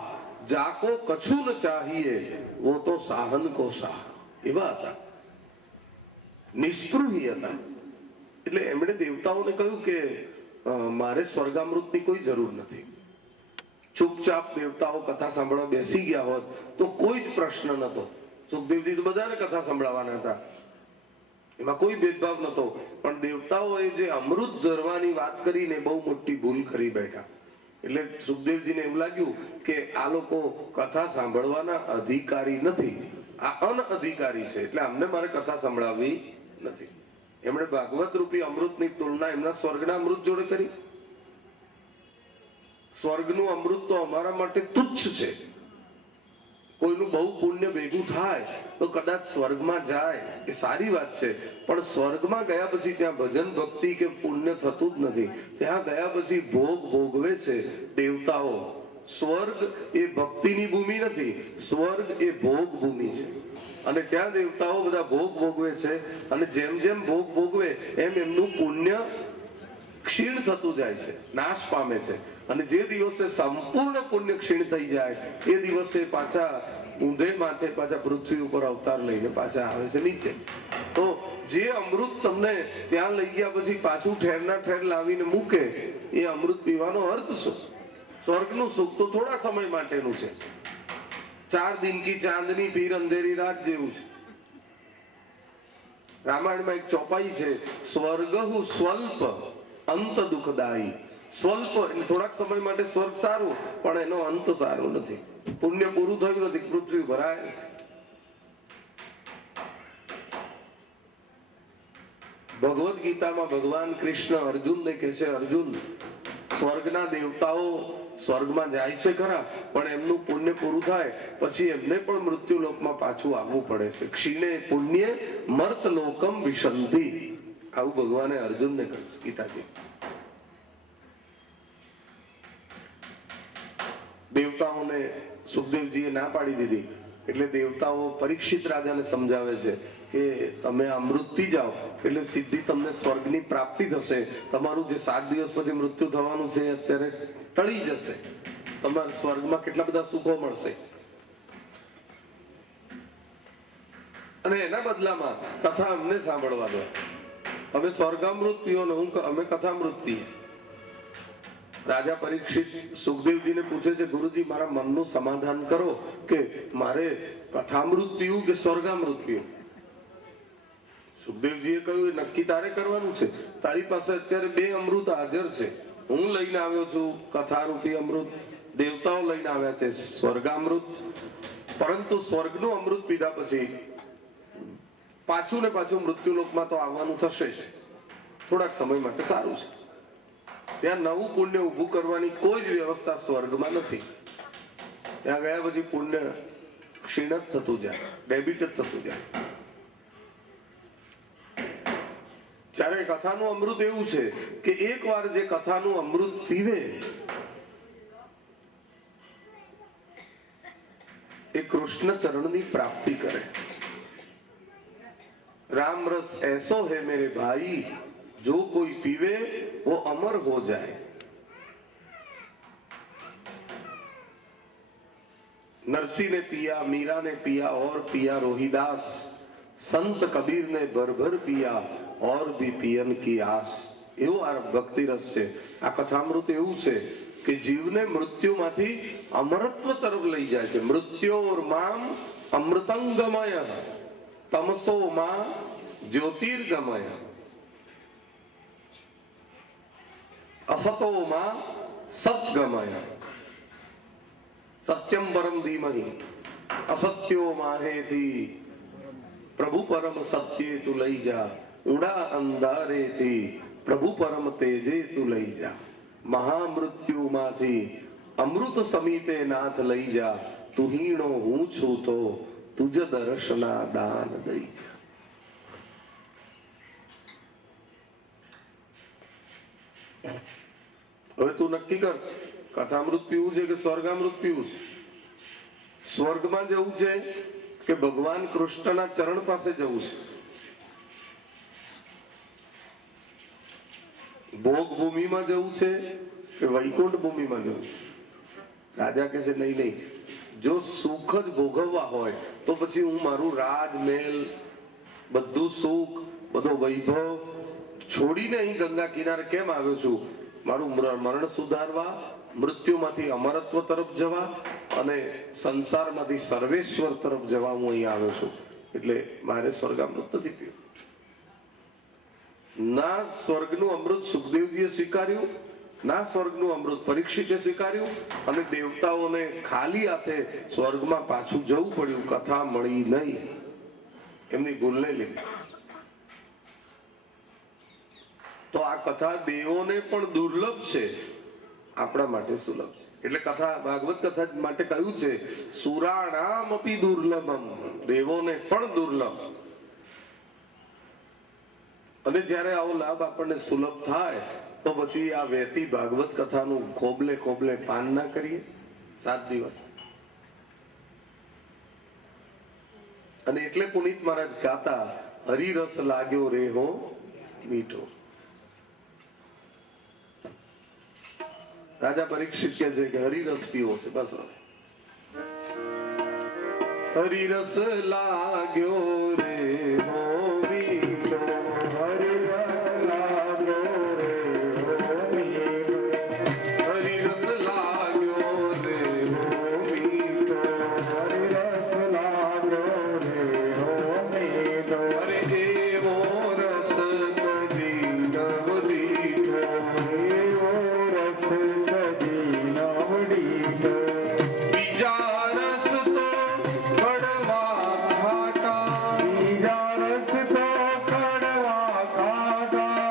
જાકો કછું ન ચાહીએ, વો તો સાહન કો સાહ. એવા હતા, નિષ્પૃહી હતા. એટલે એમણે દેવતાઓને કહ્યું કે મારે સ્વર્ગામૃતની કોઈ જરૂર નથી. ચૂપચાપ દેવતાઓ કથા સાંભળવા બેસી ગયા હોત તો કોઈ જ પ્રશ્ન નતો. સુખદેવજી તો બધાને કથા સંભળાવવાના હતા, એમાં કોઈ ભેદભાવ નતો. પણ દેવતાઓએ જે અમૃત ધરવાની વાત કરીને બહુ મોટી ભૂલ કરી બેઠા. એટલે સુખદેવજીને એવું લાગ્યું કે આ લોકો કથા સાંભળવાના અધિકારી નથી, આ અનઅધિકારી છે, એટલે અમને મારે કથા સંભળાવવી નથી. એમણે ભાગવત રૂપી અમૃતની તુલના એમના સ્વર્ગના અમૃત જોડે કરી. સ્વર્ગનું અમૃત તો અમારા માટે તુચ્છ છે. કોઈનું બહુ પુણ્ય ભેગું થાય તો કદાચ સ્વર્ગમાં જાય, એ સારી વાત છે. પણ સ્વર્ગમાં ગયા પછી ત્યાં ભજન ભક્તિ કે પુણ્ય થતું જ નથી. ત્યાં ગયા પછી ભોગ ભોગવે છે દેવતાઓ. સ્વર્ગ એ ભક્તિની ભૂમિ નથી, સ્વર્ગ એ ભોગ ભૂમિ છે. અને ત્યાં દેવતાઓ બધા ભોગ ભોગવે છે. અને જેમ જેમ ભોગ ભોગવે એમ એમનું પુણ્ય ક્ષીણ થતું જાય છે, નાશ પામે છે. અને જે દિવસે સંપૂર્ણ પુણ્ય ક્ષીણ થઈ જાય એ દિવસે પાછા ઊંધે માથે પાછા પૃથ્વી ઉપર અવતાર લઈને પાછા આવે છે નીચે. તો જે અમૃત તમને ત્યાં લઈ ગયા પછી પાછું ઠેરના ઠેર લાવીને મૂકે, એ અમૃત પીવાનો અર્થ શું? સ્વર્ગનું સુખ તો થોડા સમય માટેનું છે. 4 દિન કી ચાંદની ફિર અંધેરી રાત જેવું છે. રામાયણમાં એક ચોપાઈ છે, સ્વર્ગહુ સ્વલ્પ અંત દુઃખદાયી. સ્વલ્પ એટલે થોડાક સમય માટે સ્વર્ગ સારું, પણ એનો અંત સારો નથી. પુણ્ય પૂરું થયું નથી, પૃથ્વી ભરાય. ભગવદ ગીતામાં ભગવાન કૃષ્ણ અર્જુનને કહે છે, અર્જુન, સ્વર્ગના દેવતાઓ સ્વર્ગમાં જાય છે ખરા, પણ એમનું પુણ્ય પૂરું થાય પછી એમને પણ મૃત્યુ લોકમાં પાછું આવવું પડે છે. ક્ષીણે પુણ્ય મર્ત લોકમ વિશંતિ. આવું ભગવાને અર્જુનને કહ્યું ગીતાજી. દેવતાઓને સુખદેવજીએ ના પાડી દીધી. એટલે દેવતાઓ પરીક્ષિત રાજાને સમજાવે છે કે તમે અમૃત પી જાઓ એટલે સીધી તમને સ્વર્ગની પ્રાપ્તિ થશે. તમારું જે 7 દિવસ પછી મૃત્યુ થવાનું છે અત્યારે ટળી જશે. તમારા સ્વર્ગમાં કેટલા બધા સુખો મળશે. અને એના બદલામાં કથા અમને સાંભળવા દો. અમે સ્વર્ગામૃત પીઓ ને અમે કથામૃત પીએ. રાજા પરીક્ષિત સુખદેવજીને પૂછે છે, ગુરુજી મારા મનનું સમાધાન કરો કે મારે કથામૃત પીવું કે સ્વર્ગામૃત પીવું? સુખદેવજીએ કહ્યું નક્કી તારે કરવાનું છે. તારી પાસે અત્યારે 2 અમૃત હાજર છે. હું લઈને આવ્યો છું કથારૂપી અમૃત, દેવતાઓ લઈને આવ્યા છે સ્વર્ગામૃત. પરંતુ સ્વર્ગનું અમૃત પીધા પછી પાછું ને પાછું મૃત્યુલોકમાં તો આવવાનું થશે જ. થોડાક સમય માટે સારું છે. ત્યાં નવું પુણ્ય ઉભું કરવાની કોઈ જ વ્યવસ્થા સ્વર્ગમાં નથી. ત્યાં ગયા પછી પુણ્ય ક્ષીણ જ થતું જાય, ડેબિટ જ થતું જાય. જ્યારે કથાનું અમૃત એવું છે કે એકવાર જે કથાનું અમૃત પીવે એ કૃષ્ણ ચરણની પ્રાપ્તિ કરે. राम रस ऐसो है मेरे भाई, जो कोई पीवे वो अमर हो जाए. नरसी ने पिया, मीरा ने पिया और पिया रोहिदास, संत कबीर ने भर भर पिया और भी पियन की आस. એવું આ ભક્તિ રસ છે. આ કથામૃત એવું છે કે જીવને મૃત્યુમાંથી અમરત્વ તરફ લઈ જાય છે. મૃત્યોર્મામ અમૃતંગમય તમસો માં જ્યોતિર્ગમય અસતો માં સત્ગમય સત્યમ પરમ ધીમહિ અસત્યો માહેથી પ્રભુ પરમ સત્યે તું લઈ જા, ઊંડા અંધારેથી પ્રભુ પરમ તેજે તું લઈ જા, મહામૃત્યુમાંથી અમૃત સમીપે નાથ લઈ જા, તુહીણો હું છું તો તુજ દર્શના દાન દઈ જા. હવે તું નક્કી કર, કથામૃત પીવું છે કે સ્વર્ગામૃત પીવું છે? સ્વર્ગમાં જવું છે કે ભગવાન કૃષ્ણના ચરણ પાસે જવું છે? ભોગ ભૂમિમાં જવું છે કે વૈકુંઠ ભૂમિમાં જવું છે? રાજા કહે છે નહીં નહીં, જો સુખ જ ભોગવવા હોય તો પછી હું મારું રાજમહેલ, બધું સુખ, બધો વૈભવ છોડીને અહીં ગંગા કિનારે કેમ આવ્યો છું? મારું મરણ સુધારવા, મૃત્યુમાંથી અમરત્વ તરફ જવા અને સંસારમાંથી સર્વેશ્વર તરફ જવા હું અહીં આવ્યો છું. એટલે મારે સ્વર્ગામૃત નથી પીવું. ના સ્વર્ગનું અમૃત સુખદેવજીએ સ્વીકાર્યું, ના સ્વર્ગનું અમૃત પરીક્ષિતે સ્વીકાર્યું, અને દેવતાઓને ખાલી હાથે સ્વર્ગમાં પાછું જવું પડ્યું, કથા મળી નહીં, એમની ભૂલને લીધી. તો આ કથા દેવોને પણ દુર્લભ છે, આપણા માટે સુલભ છે. એટલે કથા, ભાગવત કથા માટે કહ્યું છે સુરાણામ અપી દુર્લભમ, દેવોને પણ દુર્લભ. અને જયારે આવો લાભ આપણને સુલભ થાય તો પછી આ વહેતી ભાગવત કથાનું ખોબલે ખોબલે પાન ના કરીએ 7 દિવસ. અને એટલે પુનિત મહારાજ ગાતા, હરિરસ લાગ્યો રે હો મીઠો. રાજા પરીક્ષિત કહે છે કે હરિરસ પીવો છે, બસ હરિરસ લાગ્યો રે હો મીઠો, હરિરસ લાગ્યો રે હો મીઠો, હરિરસ લાગ્યો રે હો મીઠો, હરિરસ લાગ્યો રે હો મીઠો. અરે એવો રસ કદી ન દીઠો, એવો રસ કદી ન દીઠો. બીજા રસ તો કડવા ખાટા, બીજા રસ તો કડવા ખાટા,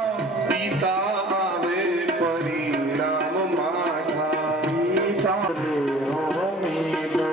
પીતા આવે પરિણામ માઠા, પીતા રે હો મીઠો.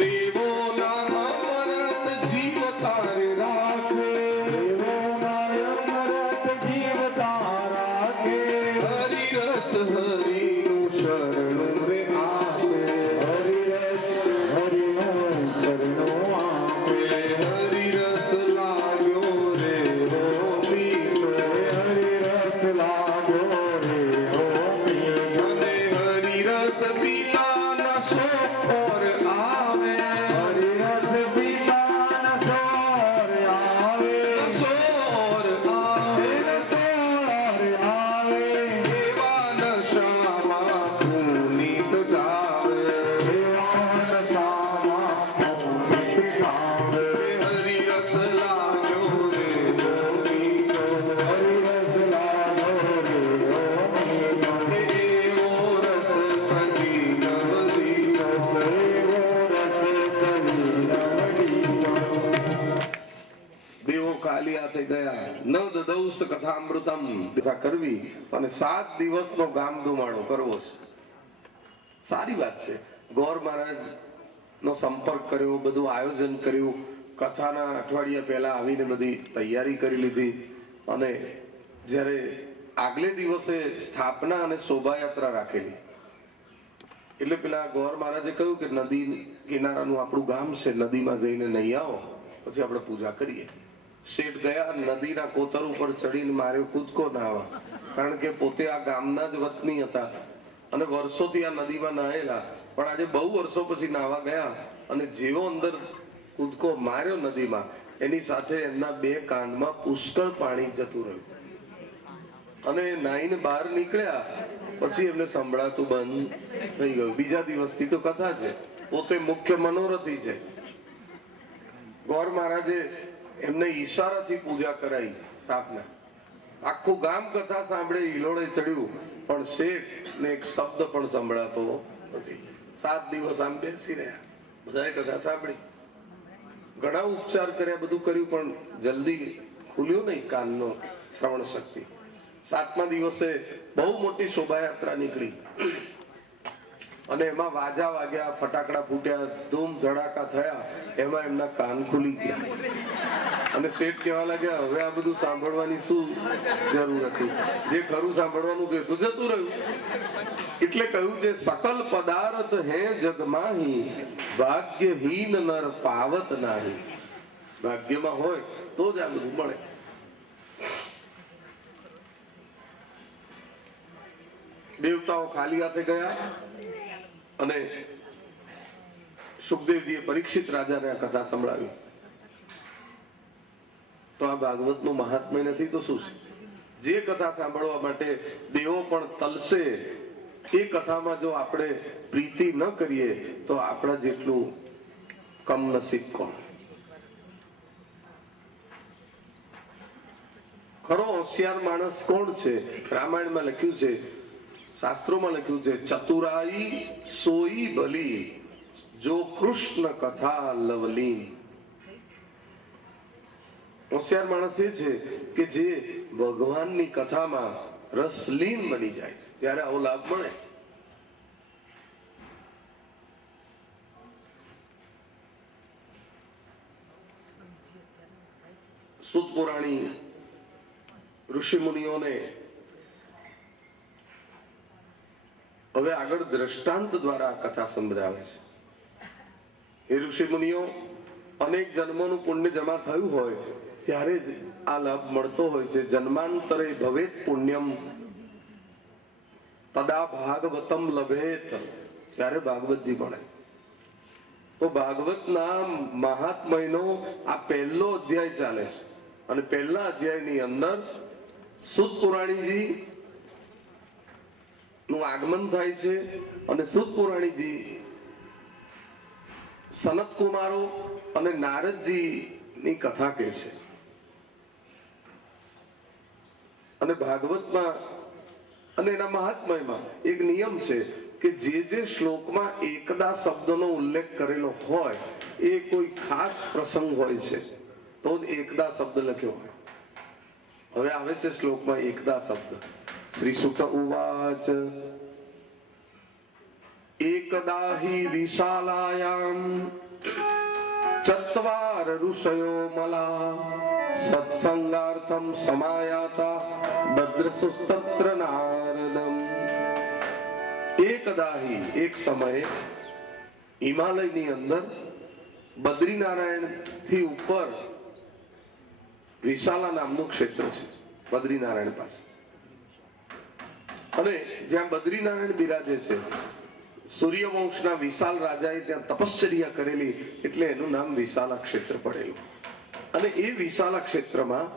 દેવોના અમરત જીવ તારે રાખે, દેવોના અમરત જીવ તારા રાખે. હરિરસ હરિનું શરણું રે આપે, હરિરસ હરિનું શરણું આપે. હરિરસ લાગ્યો રે હો મીઠો, હરિરસ લાગ્યો રે હો મીઠો. અને હરિરસ પીતા નશો પર આવે, હરિરસ પીતા નશો પર આવે, નશો પર આવે, નશો પર આવે. એવા નશા દિવસ કથામૃતમ કરવી અને 7 દિવસનો ગામ ધુમાડો કરવો છે. સારી વાત છે. ગોર મહારાજ નો સંપર્ક કર્યો, બધું આયોજન કર્યું, કથાના અઠવાડિયા પહેલા આવીને બધી તૈયારી કરી લીધી અને જ્યારે આગલે દિવસે સ્થાપના અને શોભાયાત્રા રાખેલી. એટલે પેલા ગોર મહારાજે કહ્યું કે નદી કિનારાનું આપણું ગામ છે, નદીમાં જઈને નહીં આવો, પછી આપણે પૂજા કરીએ. શેઠ ગયા, નદીના કોતર ઉપર ચડીને માર્યો કૂદકો નાવા, કારણ કે પોતે આ ગામના જ વતની હતા અને વર્ષોથી આ નદીમાં નહાયેલા, પણ આજે બહુ વર્ષો પછી નાવા ગયા અને જેવો અંદર કૂદકો માર્યો નદીમાં, એની સાથે એમના 2 કાનમાં પુષ્કળ પાણી જતું રહ્યું અને નાઈને બહાર નીકળ્યા પછી એમને સંભળાતું બંધ થઈ ગયું. બીજા દિવસથી તો કથા છે, પોતે મુખ્ય મનોરથી છે. ગોર મહારાજે એમને ઈશારાથી પૂજા કરાઈ સ્થાપના. આખું ગામ કથા સાંભળે, હિલોળે ચડ્યું, પણ શેઠ ને એક શબ્દ પણ સંભળાતો નથી. 7 દિવસ આમ બેસી રહ્યા, બધાએ કથા સાંભળી, ઘણા ઉપચાર કર્યા, બધું કર્યું, પણ જલ્દી ખુલ્યો નહીં કાનનો શ્રવણ શક્તિ. 7મા દિવસે બહુ મોટી શોભાયાત્રા નીકળી અને એમાં વાજા વાગ્યા, ફટાકડા ફૂટ્યા, ધૂમ ધડાકા થયા, એમાં એમના કાન ખુલી ગયા અને શેઠ કહેવા લાગ્યા, હવે આ બધું સાંભળવાની શું જરૂર હતી, જે ખરું સાંભળવાનું હતું જતું રહ્યું. એટલે કહ્યું છે, સકલ પદાર્થ હે જગ માહી, ભાગ્યહીન નર પાવત નાહી. ભાગ્યમાં હોય તો જ આ બધું મળે. દેવતાઓ ખાલી હાથે ગયા અને સુખદેવજીએ પરીક્ષિત રાજાને આ કથા સંભળાવી. તો આ ભાગવતનું મહાત્મ્ય નથી તો શું છે? જે કથા સાંભળવા માટે દેવો પણ તલસે, એ કથામાં જો આપણે પ્રીતિ ન કરીએ તો આપણા જેટલું કમનસીબ કોણ? ખરો હોશિયાર માણસ કોણ છે? રામાયણમાં લખ્યું છે, શાસ્ત્રોમાં લખ્યું છે, ચતુરાઈ સોઈ ભલી, જો કૃષ્ણ કથા લવલી. હોશિયાર માણસ એ છે કે જે ભગવાનની કથામાં રસલીન બની જાય, ત્યારે આવો લાભ મળે. સુત પુરાણી ઋષિ મુનિઓને હવે આગળ દ્રષ્ટાંત દ્વારા કથા સંભળાવે છે. એ ઋષિ મુનિઓ અનેક જન્મોનું પુણ્ય જમા થયું હોય ત્યારે જ આ લાભ મળતો હોય છે. જન્માંતરે ભવેત પુણ્યમ તદા ભાગવતમ લભેત, ત્યારે ભાગવતજી મળે. તો ભાગવતના મહાત્મ્યનો આ પહેલો અધ્યાય ચાલે છે અને પહેલા અધ્યાયની અંદર સુત પુરાણીજી નું આગમન થાય છે અને સુત પુરાણીજી સનત કુમારો અને નારદજી ની કથા કહે છે. અને ભાગવતમાં અને એના મહાત્મ્યમાં એક નિયમ છે કે જે શ્લોકમાં એકદા શબ્દનો ઉલ્લેખ કરેલો હોય એ કોઈ ખાસ પ્રસંગ હોય છે તો જ એકદા શબ્દ લખ્યો હોય. હવે આવે છે શ્લોકમાં એકદા શબ્દ. શ્રી સુત ઉવાચ એકદા હિ વિશાલાયામ ચત્વાર ઋષયો મલા સત્સંગાર્થમ સમાયાતા બદ્રસુસ્તત્ર નારદમ. એકદા હિ, એક સમયે હિમાલયની અંદર બદ્રીનારાયણ થી ઉપર વિશાલા નામનું ક્ષેત્ર છે બદ્રીનારાયણ પાસે. અને જ્યાં બદ્રીનારાયણ બિરાજે છે, સૂર્યવંશના વિશાલ રાજાએ ત્યાં તપશ્ચર્યા કરેલી એટલે એનું નામ વિશાલા ક્ષેત્ર પડેલું. અને એ વિશાલા ક્ષેત્રમાં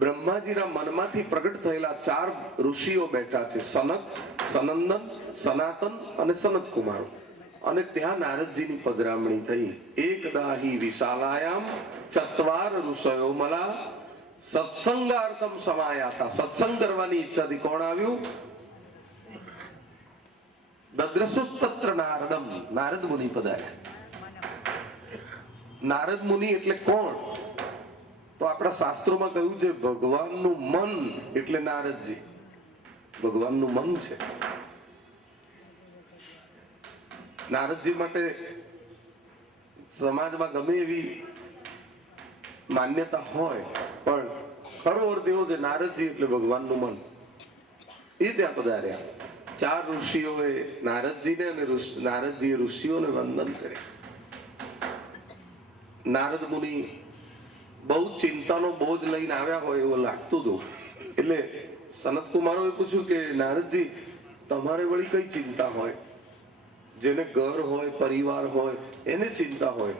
બ્રહ્માજીના મનમાંથી પ્રગટ થયેલા 4 ઋષિઓ બેઠા છે, સનક, સનંદન, સનાતન અને સનત કુમારો. અને ત્યાં નારદજીની પધરામણી થઈ. એકદા હિ વિશાલાયામ ચત્વાર ઋષયો મલા સત્સંગાર્થમ સમાયાતા. સત્સંગ કરવાની ઈચ્છાથી કોણ આવ્યું? દદ્રસુસ્તત્ર નારદમ, નારદ મુનિ પધાર્યા. નારદ મુનિ એટલે કોણ? તો આપણા શાસ્ત્રોમાં કહ્યું છે ભગવાનનું મન એટલે નારદજી. ભગવાનનું મન છે. નારદજી માટે સમાજમાં ગમે એવી માન્યતા હોય, પણ ખરો અર્થ એવો છે નારદજી એટલે ભગવાનનું મન. એ ત્યાં પધાર્યા. 4 ઋષિઓએ નારદજીને અને નારદજીએ ઋષિઓને વંદન કરે. નારદ મુનિ બહુ ચિંતાનો બોજ લઈને આવ્યા હોય એવું લાગતું હતું. એટલે સનત કુમારોએ પૂછ્યું કે નારદજી, તમારે વળી કઈ ચિંતા હોય? જેને ઘર હોય, પરિવાર હોય, એને ચિંતા હોય.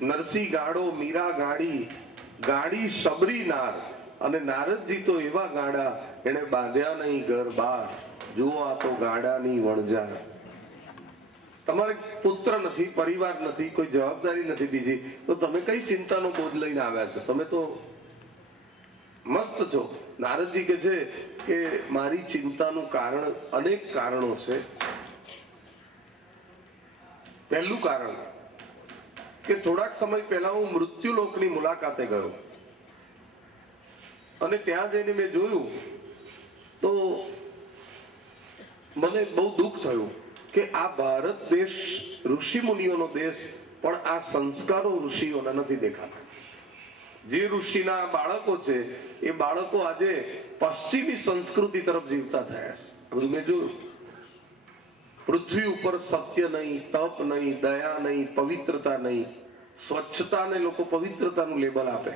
નરસિંહ ગાડો, મીરા ગાડી, ગાડી સબરી નાર, અને નારદજી તો એવા ગાડા, એને બાંધ્યા નહીં ઘર બાર, જુઓ આ તો ગાડાની વણજાર. તમારે પુત્ર નથી, પરિવાર નથી, કોઈ જવાબદારી નથી બીજી, તો તમે કઈ ચિંતાનો બોજ લઈને આવ્યા છો? તમે તો મસ્ત છો. નારદજી કે છે કે મારી ચિંતાનું કારણ અનેક કારણો છે. પહેલું કારણ કે થોડાક સમય પહેલા હું મૃત્યુલોકની મુલાકાતે ગયો, અને ત્યાં જઈને મેં જોયું તો મને બહુ દુઃખ થયું કે આ ભારત દેશ ઋષિ મુનિઓનો દેશ, પણ આ સંસ્કારો ઋષિઓના નથી દેખાતા. જે ઋષિના બાળકો છે એ બાળકો આજે પશ્ચિમી સંસ્કૃતિ તરફ જીવતા થયા છે. બધું મેં જોયું. પૃથ્વી ઉપર સત્ય નહીં, તપ નહીં, દયા નહીં, પવિત્રતા નહીં. સ્વચ્છતાને લોકો પવિત્રતાનું લેબલ આપે.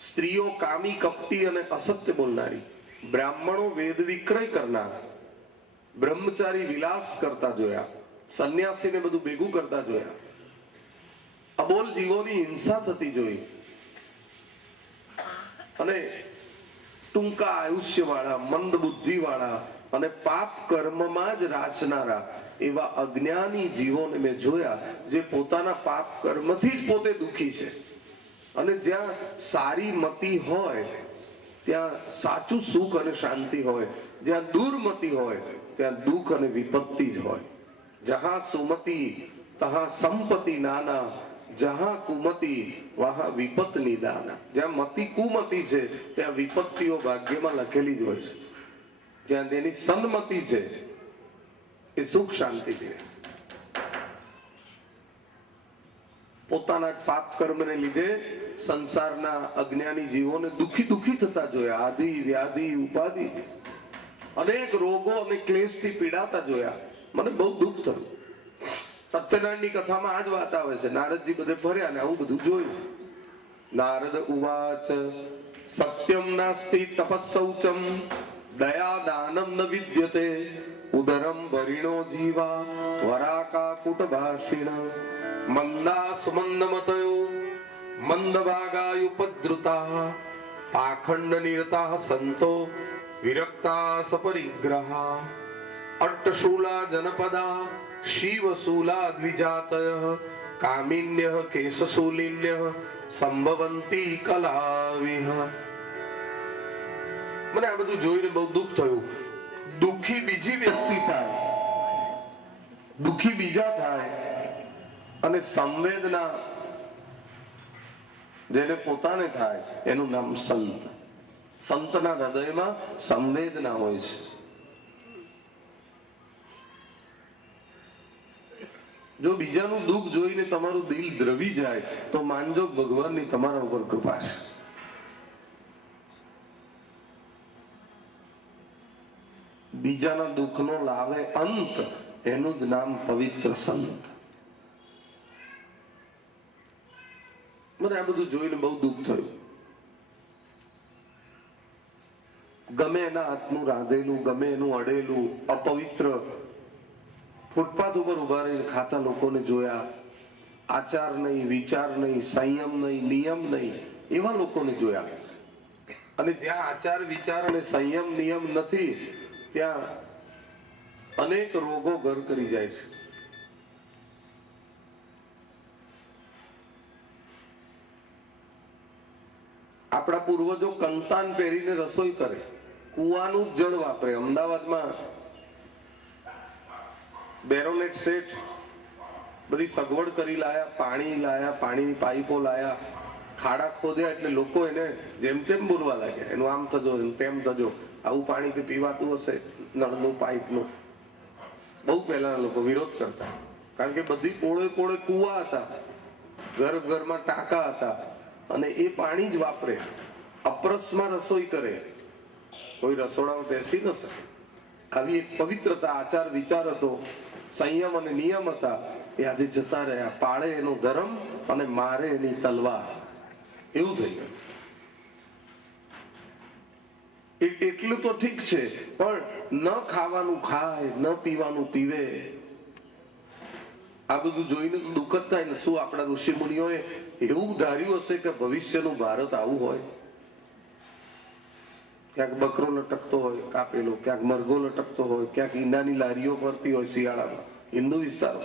સ્ત્રીઓ કામી, કપટી અને અસત્ય બોલનારી, બ્રાહ્મણો વેદ વિક્રય કરનાર, બ્રહ્મચારી વિલાસ કરતા જોયા, સંન્યાસીને બધું ભેગું કરતા જોયા, અબોલ જીવોની હિંસા થતી જોઈ, અને ટૂંકા આયુષ્ય વાળા, મંદ બુદ્ધિ વાળા અને પાપ કર્મમાં જ રાચનારા એવા અજ્ઞાની જીવોને મેં જોયા, જે પોતાના પાપ કર્મથી જ પોતે દુઃખી છે. અને જ્યાં સારી મતિ હોય ત્યાં સાચું સુખ અને શાંતિ હોય, જ્યાં દુર્મતિ હોય ત્યાં દુઃખ અને વિપત્તિ જ હોય. જહાં સુમતિ તહાં સંપત્તિ નાના, જહાં કુમતિ વહાં વિપત નિદાના. જ્યાં મતિ કુમતિ છે ત્યાં વિપત્તિઓ ભાગ્યમાં લખેલી જ હોય છે. જ્યાં તેની સન્મતિ છે એ સુખ શાંતિ છે. પોતાના પાપ કર્મને લીધે સંસારના અજ્ઞાની જીવોને દુઃખી થતા જોયા. આદિ વ્યાધિ ઉપાધિ અનેક રોગો અને ક્લેશથી પીડાતા જોયા. મને બહુ દુઃખ થયું. સત્યનારાયણની કથામાં આ જ વાત આવે છે. નારદજી બધે ફર્યા ને આવું બધું જોયું. નારદ ઉવાચ સત્યમ નાસ્તિ તપસ્સૌચમ દયા દાનમ ન વિદ્યતે ઉદરમ ભરિણો જીવા વરાકા કુટભાષિણ મંદા સુમંદમતયો મંદભાગાયુપદ્રુતા પાખંડ નિરતા સંતો વિરક્તા સપરિગ્રહા અટ્ટશૂલા જનપદા શિવશૂલા દ્વિજાતય કામિન્યઃ કેશશૂલિન્યઃ સંભવંતી કલાવિહ. મને આ બધું જોઈને બહુ દુઃખ થયું. દુઃખી બીજી વ્યક્તિ થાય, દુઃખી બીજા થાય, અને સંવેદના જેને પોતાને થાય એનું નામ સંત. સંતના હૃદયમાં સંવેદના હોય છે. જો બીજાનું દુઃખ જોઈને તમારું દિલ દ્રવી જાય તો માનજો ભગવાનની તમારા ઉપર કૃપા છે. બીજાના દુઃખનો લાવે અંત, એનું જ નામ પવિત્ર સંત. મને આ બધું જોઈને બહુ દુઃખ થયું. ગમે એના હાથનું રાંધેલું, ગમે એનું અડેલું અપવિત્ર ફૂટપાથ ઉપર ઉભા રહીને ખાતા લોકોને જોયા. આચાર નહીં, વિચાર નહીં, સંયમ નહીં, નિયમ નહીં, એવા લોકોને જોયા. અને જ્યાં આચાર વિચાર અને સંયમ નિયમ નથી ત્યાં અનેક રોગો ઘર કરી જાય છે. આપણા પૂર્વજો કંતાન પહેરીને રસોઈ કરે, કુવાનું જ જળ વાપરે. અમદાવાદમાં બેરોનેટ શેઠ બધી સગવડ કરી લાયા, પાણી લાયા, પાણીની પાઇપો લાયા, ખાડા ખોદ્યા, એટલે લોકો એને જેમ તેમ બોલવા લાગ્યા, એનું આમ થજો, તેમ થજો, આવું પાણી કે પીવાતું હશે નળનું, પાઇપનું. બહુ પહેલાના લોકો વિરોધ કરતા, કારણ કે બધી પોળે પોળે કુવા હતા, ઘર ઘરમાં ટાંકા હતા, અને એ પાણી જ વાપરે. અપરસમાં રસોઈ કરે, કોઈ રસોડામાં બેસી ન શકે. આવી એક પવિત્રતા, આચાર વિચાર હતો, સંયમ અને નિયમ હતા, એ આજે જતા રહ્યા. પાળે એનો ધર્મ અને મારે એની તલવાર, એવું થઈ ગયું. એટલું તો ઠીક છે, પણ ન ખાવાનું ખાય, ન પીવાનું પીવે. આ બધું જોઈને દુઃખ જ થાય ને. શું આપણા ઋષિ મુનિઓએ એવું ધાર્યું હશે કે ભવિષ્યનું ભારત આવું હોય? ક્યાંક બકરો લટકતો હોય કાપેલો, ક્યાંક મરઘો લટકતો હોય, ક્યાંક ઈંડાની લારીઓ ફરતી હોય શિયાળામાં હિન્દુ વિસ્તારો.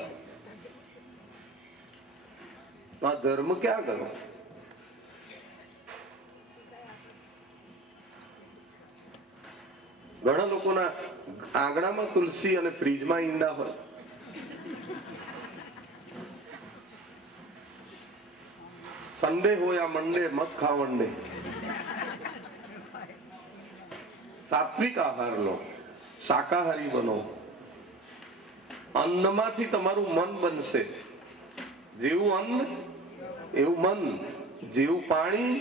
આ ધર્મ ક્યાં ગયો? ઘણા લોકોના આંગણામાં તુલસી અને ફ્રીજમાં ઈંડા હોય. સન્ડે હોય આ મંડે, મત ખાવ વંડે. સાત્વિક આહાર લો, શાકાહારી બનો. અન્નમાંથી તમારું મન બનશે. જેવું અન્ન એવું મન, જેવું પાણી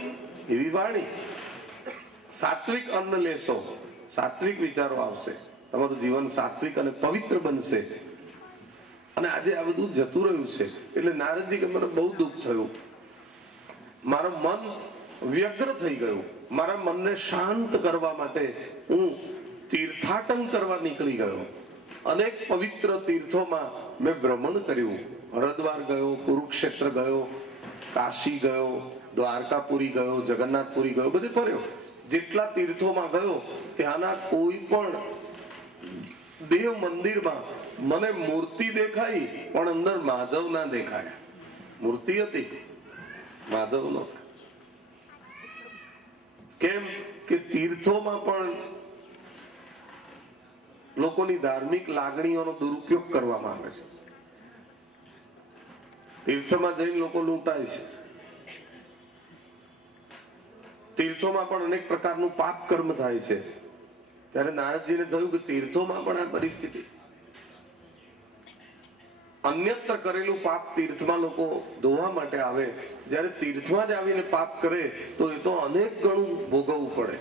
એવી વાણી. સાત્વિક અન્ન લેશો, સાત્વિક વિચારો આવશે, તમારું જીવન સાત્વિક અને પવિત્ર બનશે. અને આજે આ બધું જતું રહ્યું છે. એટલે નારદજી કે મને બહુ દુઃખ થયું, મારું મન વ્યગ્ર થઈ ગયું. મારા મનને શાંત કરવા માટે હું તીર્થાટન કરવા નીકળી ગયો. અનેક પવિત્ર તીર્થોમાં મેં ભ્રમણ કર્યું. હરદ્વાર ગયો, કુરુક્ષેત્ર ગયો, કાશી ગયો, દ્વારકાપુરી ગયો, જગન્નાથપુરી ગયો, બધે ફર્યો. જેટલા તીર્થોમાં ગયો ત્યાંના કોઈ પણ દેવ મંદિરમાં મને મૂર્તિ દેખાઈ, પણ અંદર માધવ ના દેખાયા. મૂર્તિ હતી, માધવ નો. કેમ કે તીર્થોમાં પણ લોકોની ધાર્મિક લાગણીઓનો દુરુપયોગ કરવામાં આવે છે. તીર્થમાં જઈને લોકો લૂંટાય છે. તીર્થોમાં પણ અનેક પ્રકારનું પાપ કર્મ થાય છે. ત્યારે નારદજીને થયું કે તીર્થોમાં પણ આ પરિસ્થિતિ. અન્યત્ર કરેલું પાપ તીર્થમાં લોકો ધોવા માટે આવે, જ્યારે તીર્થમાં જ આવીને પાપ કરે તો એ તો અનેક ગણું ભોગવવું પડે.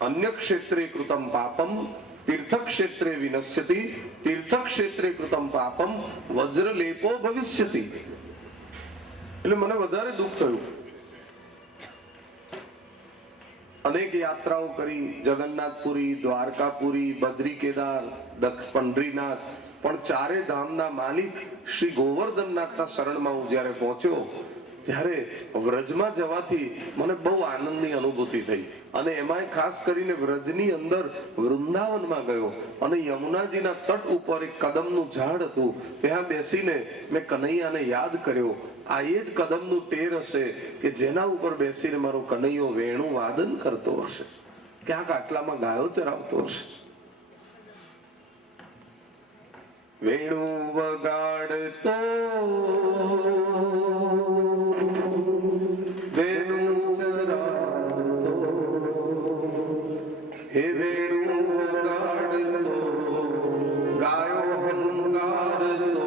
અન્ય ક્ષેત્રે કૃતમ પાપમ તીર્થ ક્ષેત્રે વિનશ્યતિ, તીર્થ ક્ષેત્રે કૃતમ પાપમ વજ્રલેપો ભવિષ્યતિ. એટલે મને વધારે દુઃખ થયું. અનેક યાત્રાઓ કરી, જગન્નાથપુરી, દ્વારકાપુરી, બદ્રી કેદાર, પંઢરીનાથ, પણ ચારે ધામના માલિક શ્રી ગોવર્ધનનાથના શરણમાં હું જયારે પહોંચ્યો ત્યારે વ્રજમાં જવાથી મને બહુ આનંદની અનુભૂતિ થઈ. અને એમાંય ખાસ કરીને વ્રજની અંદર વૃંદાવનમાં ગયો અને યમુનાજીના તટ ઉપર એક કદમનું ઝાડ હતું, ત્યાં બેસીને મેં કનૈયાને યાદ કર્યો. આ એ જ કદમનું ટેર હશે કે જેના ઉપર બેસીને મારો કનૈયો વેણું વાદન કરતો હશે, ક્યાંક આટલામાં ગાયો ચરાવતો હશે. વેણું વગાડતો વેણું ચરાવતો, હે વેણું વગાડતો ગાયો હંગારતો,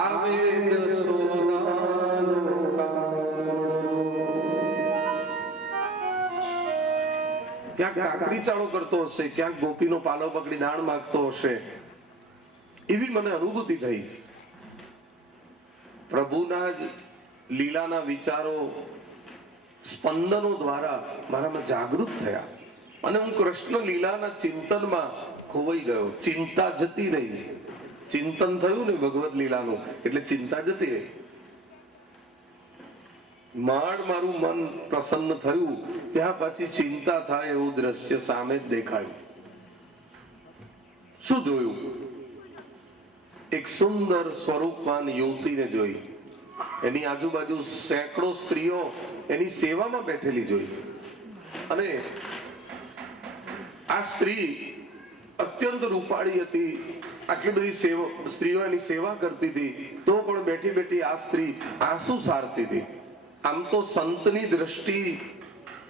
આવે યશોદાનો ક્યાંક કાકડી ચાળો કરતો હશે, ક્યાંક ગોપીનો પાલો પકડી દાણ માંગતો હશે. એવી મને અનુભૂતિ થઈ. પ્રભુના જ લીલાના વિચારો સ્પંદનો દ્વારા મારામાં જાગૃત થયા અને હું કૃષ્ણ લીલાના ચિંતનમાં ખોવાઈ ગયો. ચિંતા જતી રહી. ચિંતન થયું ને ભગવદ લીલાનું, એટલે ચિંતા જતી રહી. મારું મન પ્રસન્ન થયું, ત્યાં પછી ચિંતા થાય એવું દ્રશ્ય સામે જ દેખાયું. શું જોયું? એક સુંદર સ્વરૂપવાન યુવતીને જોઈ. એની આજુબાજુ સેંકડો સ્ત્રીઓ એની સેવામાં બેઠેલી જોઈ. અને આ સ્ત્રી અત્યંત રૂપાળી હતી, આટલી બધી સ્ત્રીઓ એની સેવા કરતી હતી, તો પણ બેઠી બેઠી આ સ્ત્રી આંસુ સારતી હતી. આમ તો સંતની દ્રષ્ટિ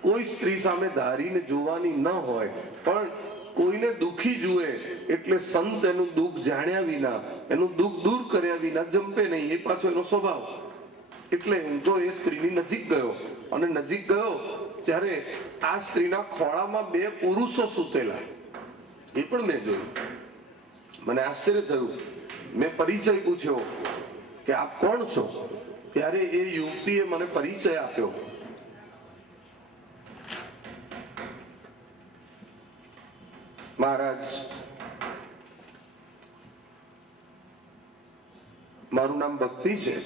કોઈ સ્ત્રી સામે ધારીને જોવાની ન હોય, પણ કોઈને દુખી જુએ એટલે સંત એનું દુઃખ જાણ્યા વિના, એનું દુઃખ દૂર કર્યા વિના જંપે નહીં. એ પાછો એનો સ્વભાવ. એટલે હું તો એ સ્ત્રીની નજીક ગયો, અને નજીક ગયો ત્યારે આ સ્ત્રીના ખોળામાં 2 પુરુષો સૂતેલા, એ પણ મેં જોયું. મને આશ્ચર્ય થયું. મેં પરિચય પૂછ્યો કે આપ કોણ છો? ત્યારે એ યુવતીએ મને પરિચય આપ્યો. મહારાજ, મારું નામ ભક્તિ છે.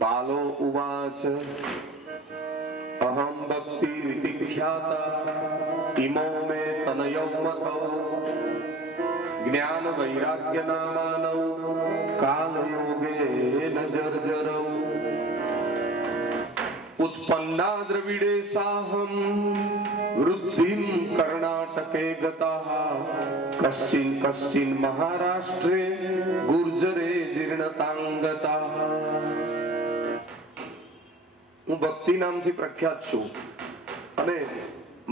બાલો ઉવાચ અહમ ભક્તિ વિખ્યાતા ઇમો મે તનયૌ મતૌ જ્ઞાન વૈરાગ્ય નામાનૌ કાલ યોગે નજર્જરૌ ઉત્પન્ના દ્રવિડે સાહમ વૃદ્ધિમ કર્ણાટકે ગતાઃ કશ્ચિન કશ્ચિન મહારાષ્ટ્રે ગુર્જરે જીર્ણતાંગતાઃ. હું ભક્તિ નામથી પ્રખ્યાત છું, અને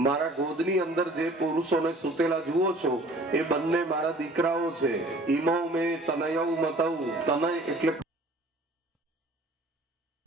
મારા ગોદની અંદર જે પુરુષોને સુતેલા જુઓ છો એ બંને મારા દીકરાઓ છે. ઇમો મે તનયૌ મતૌ. તનય એટલે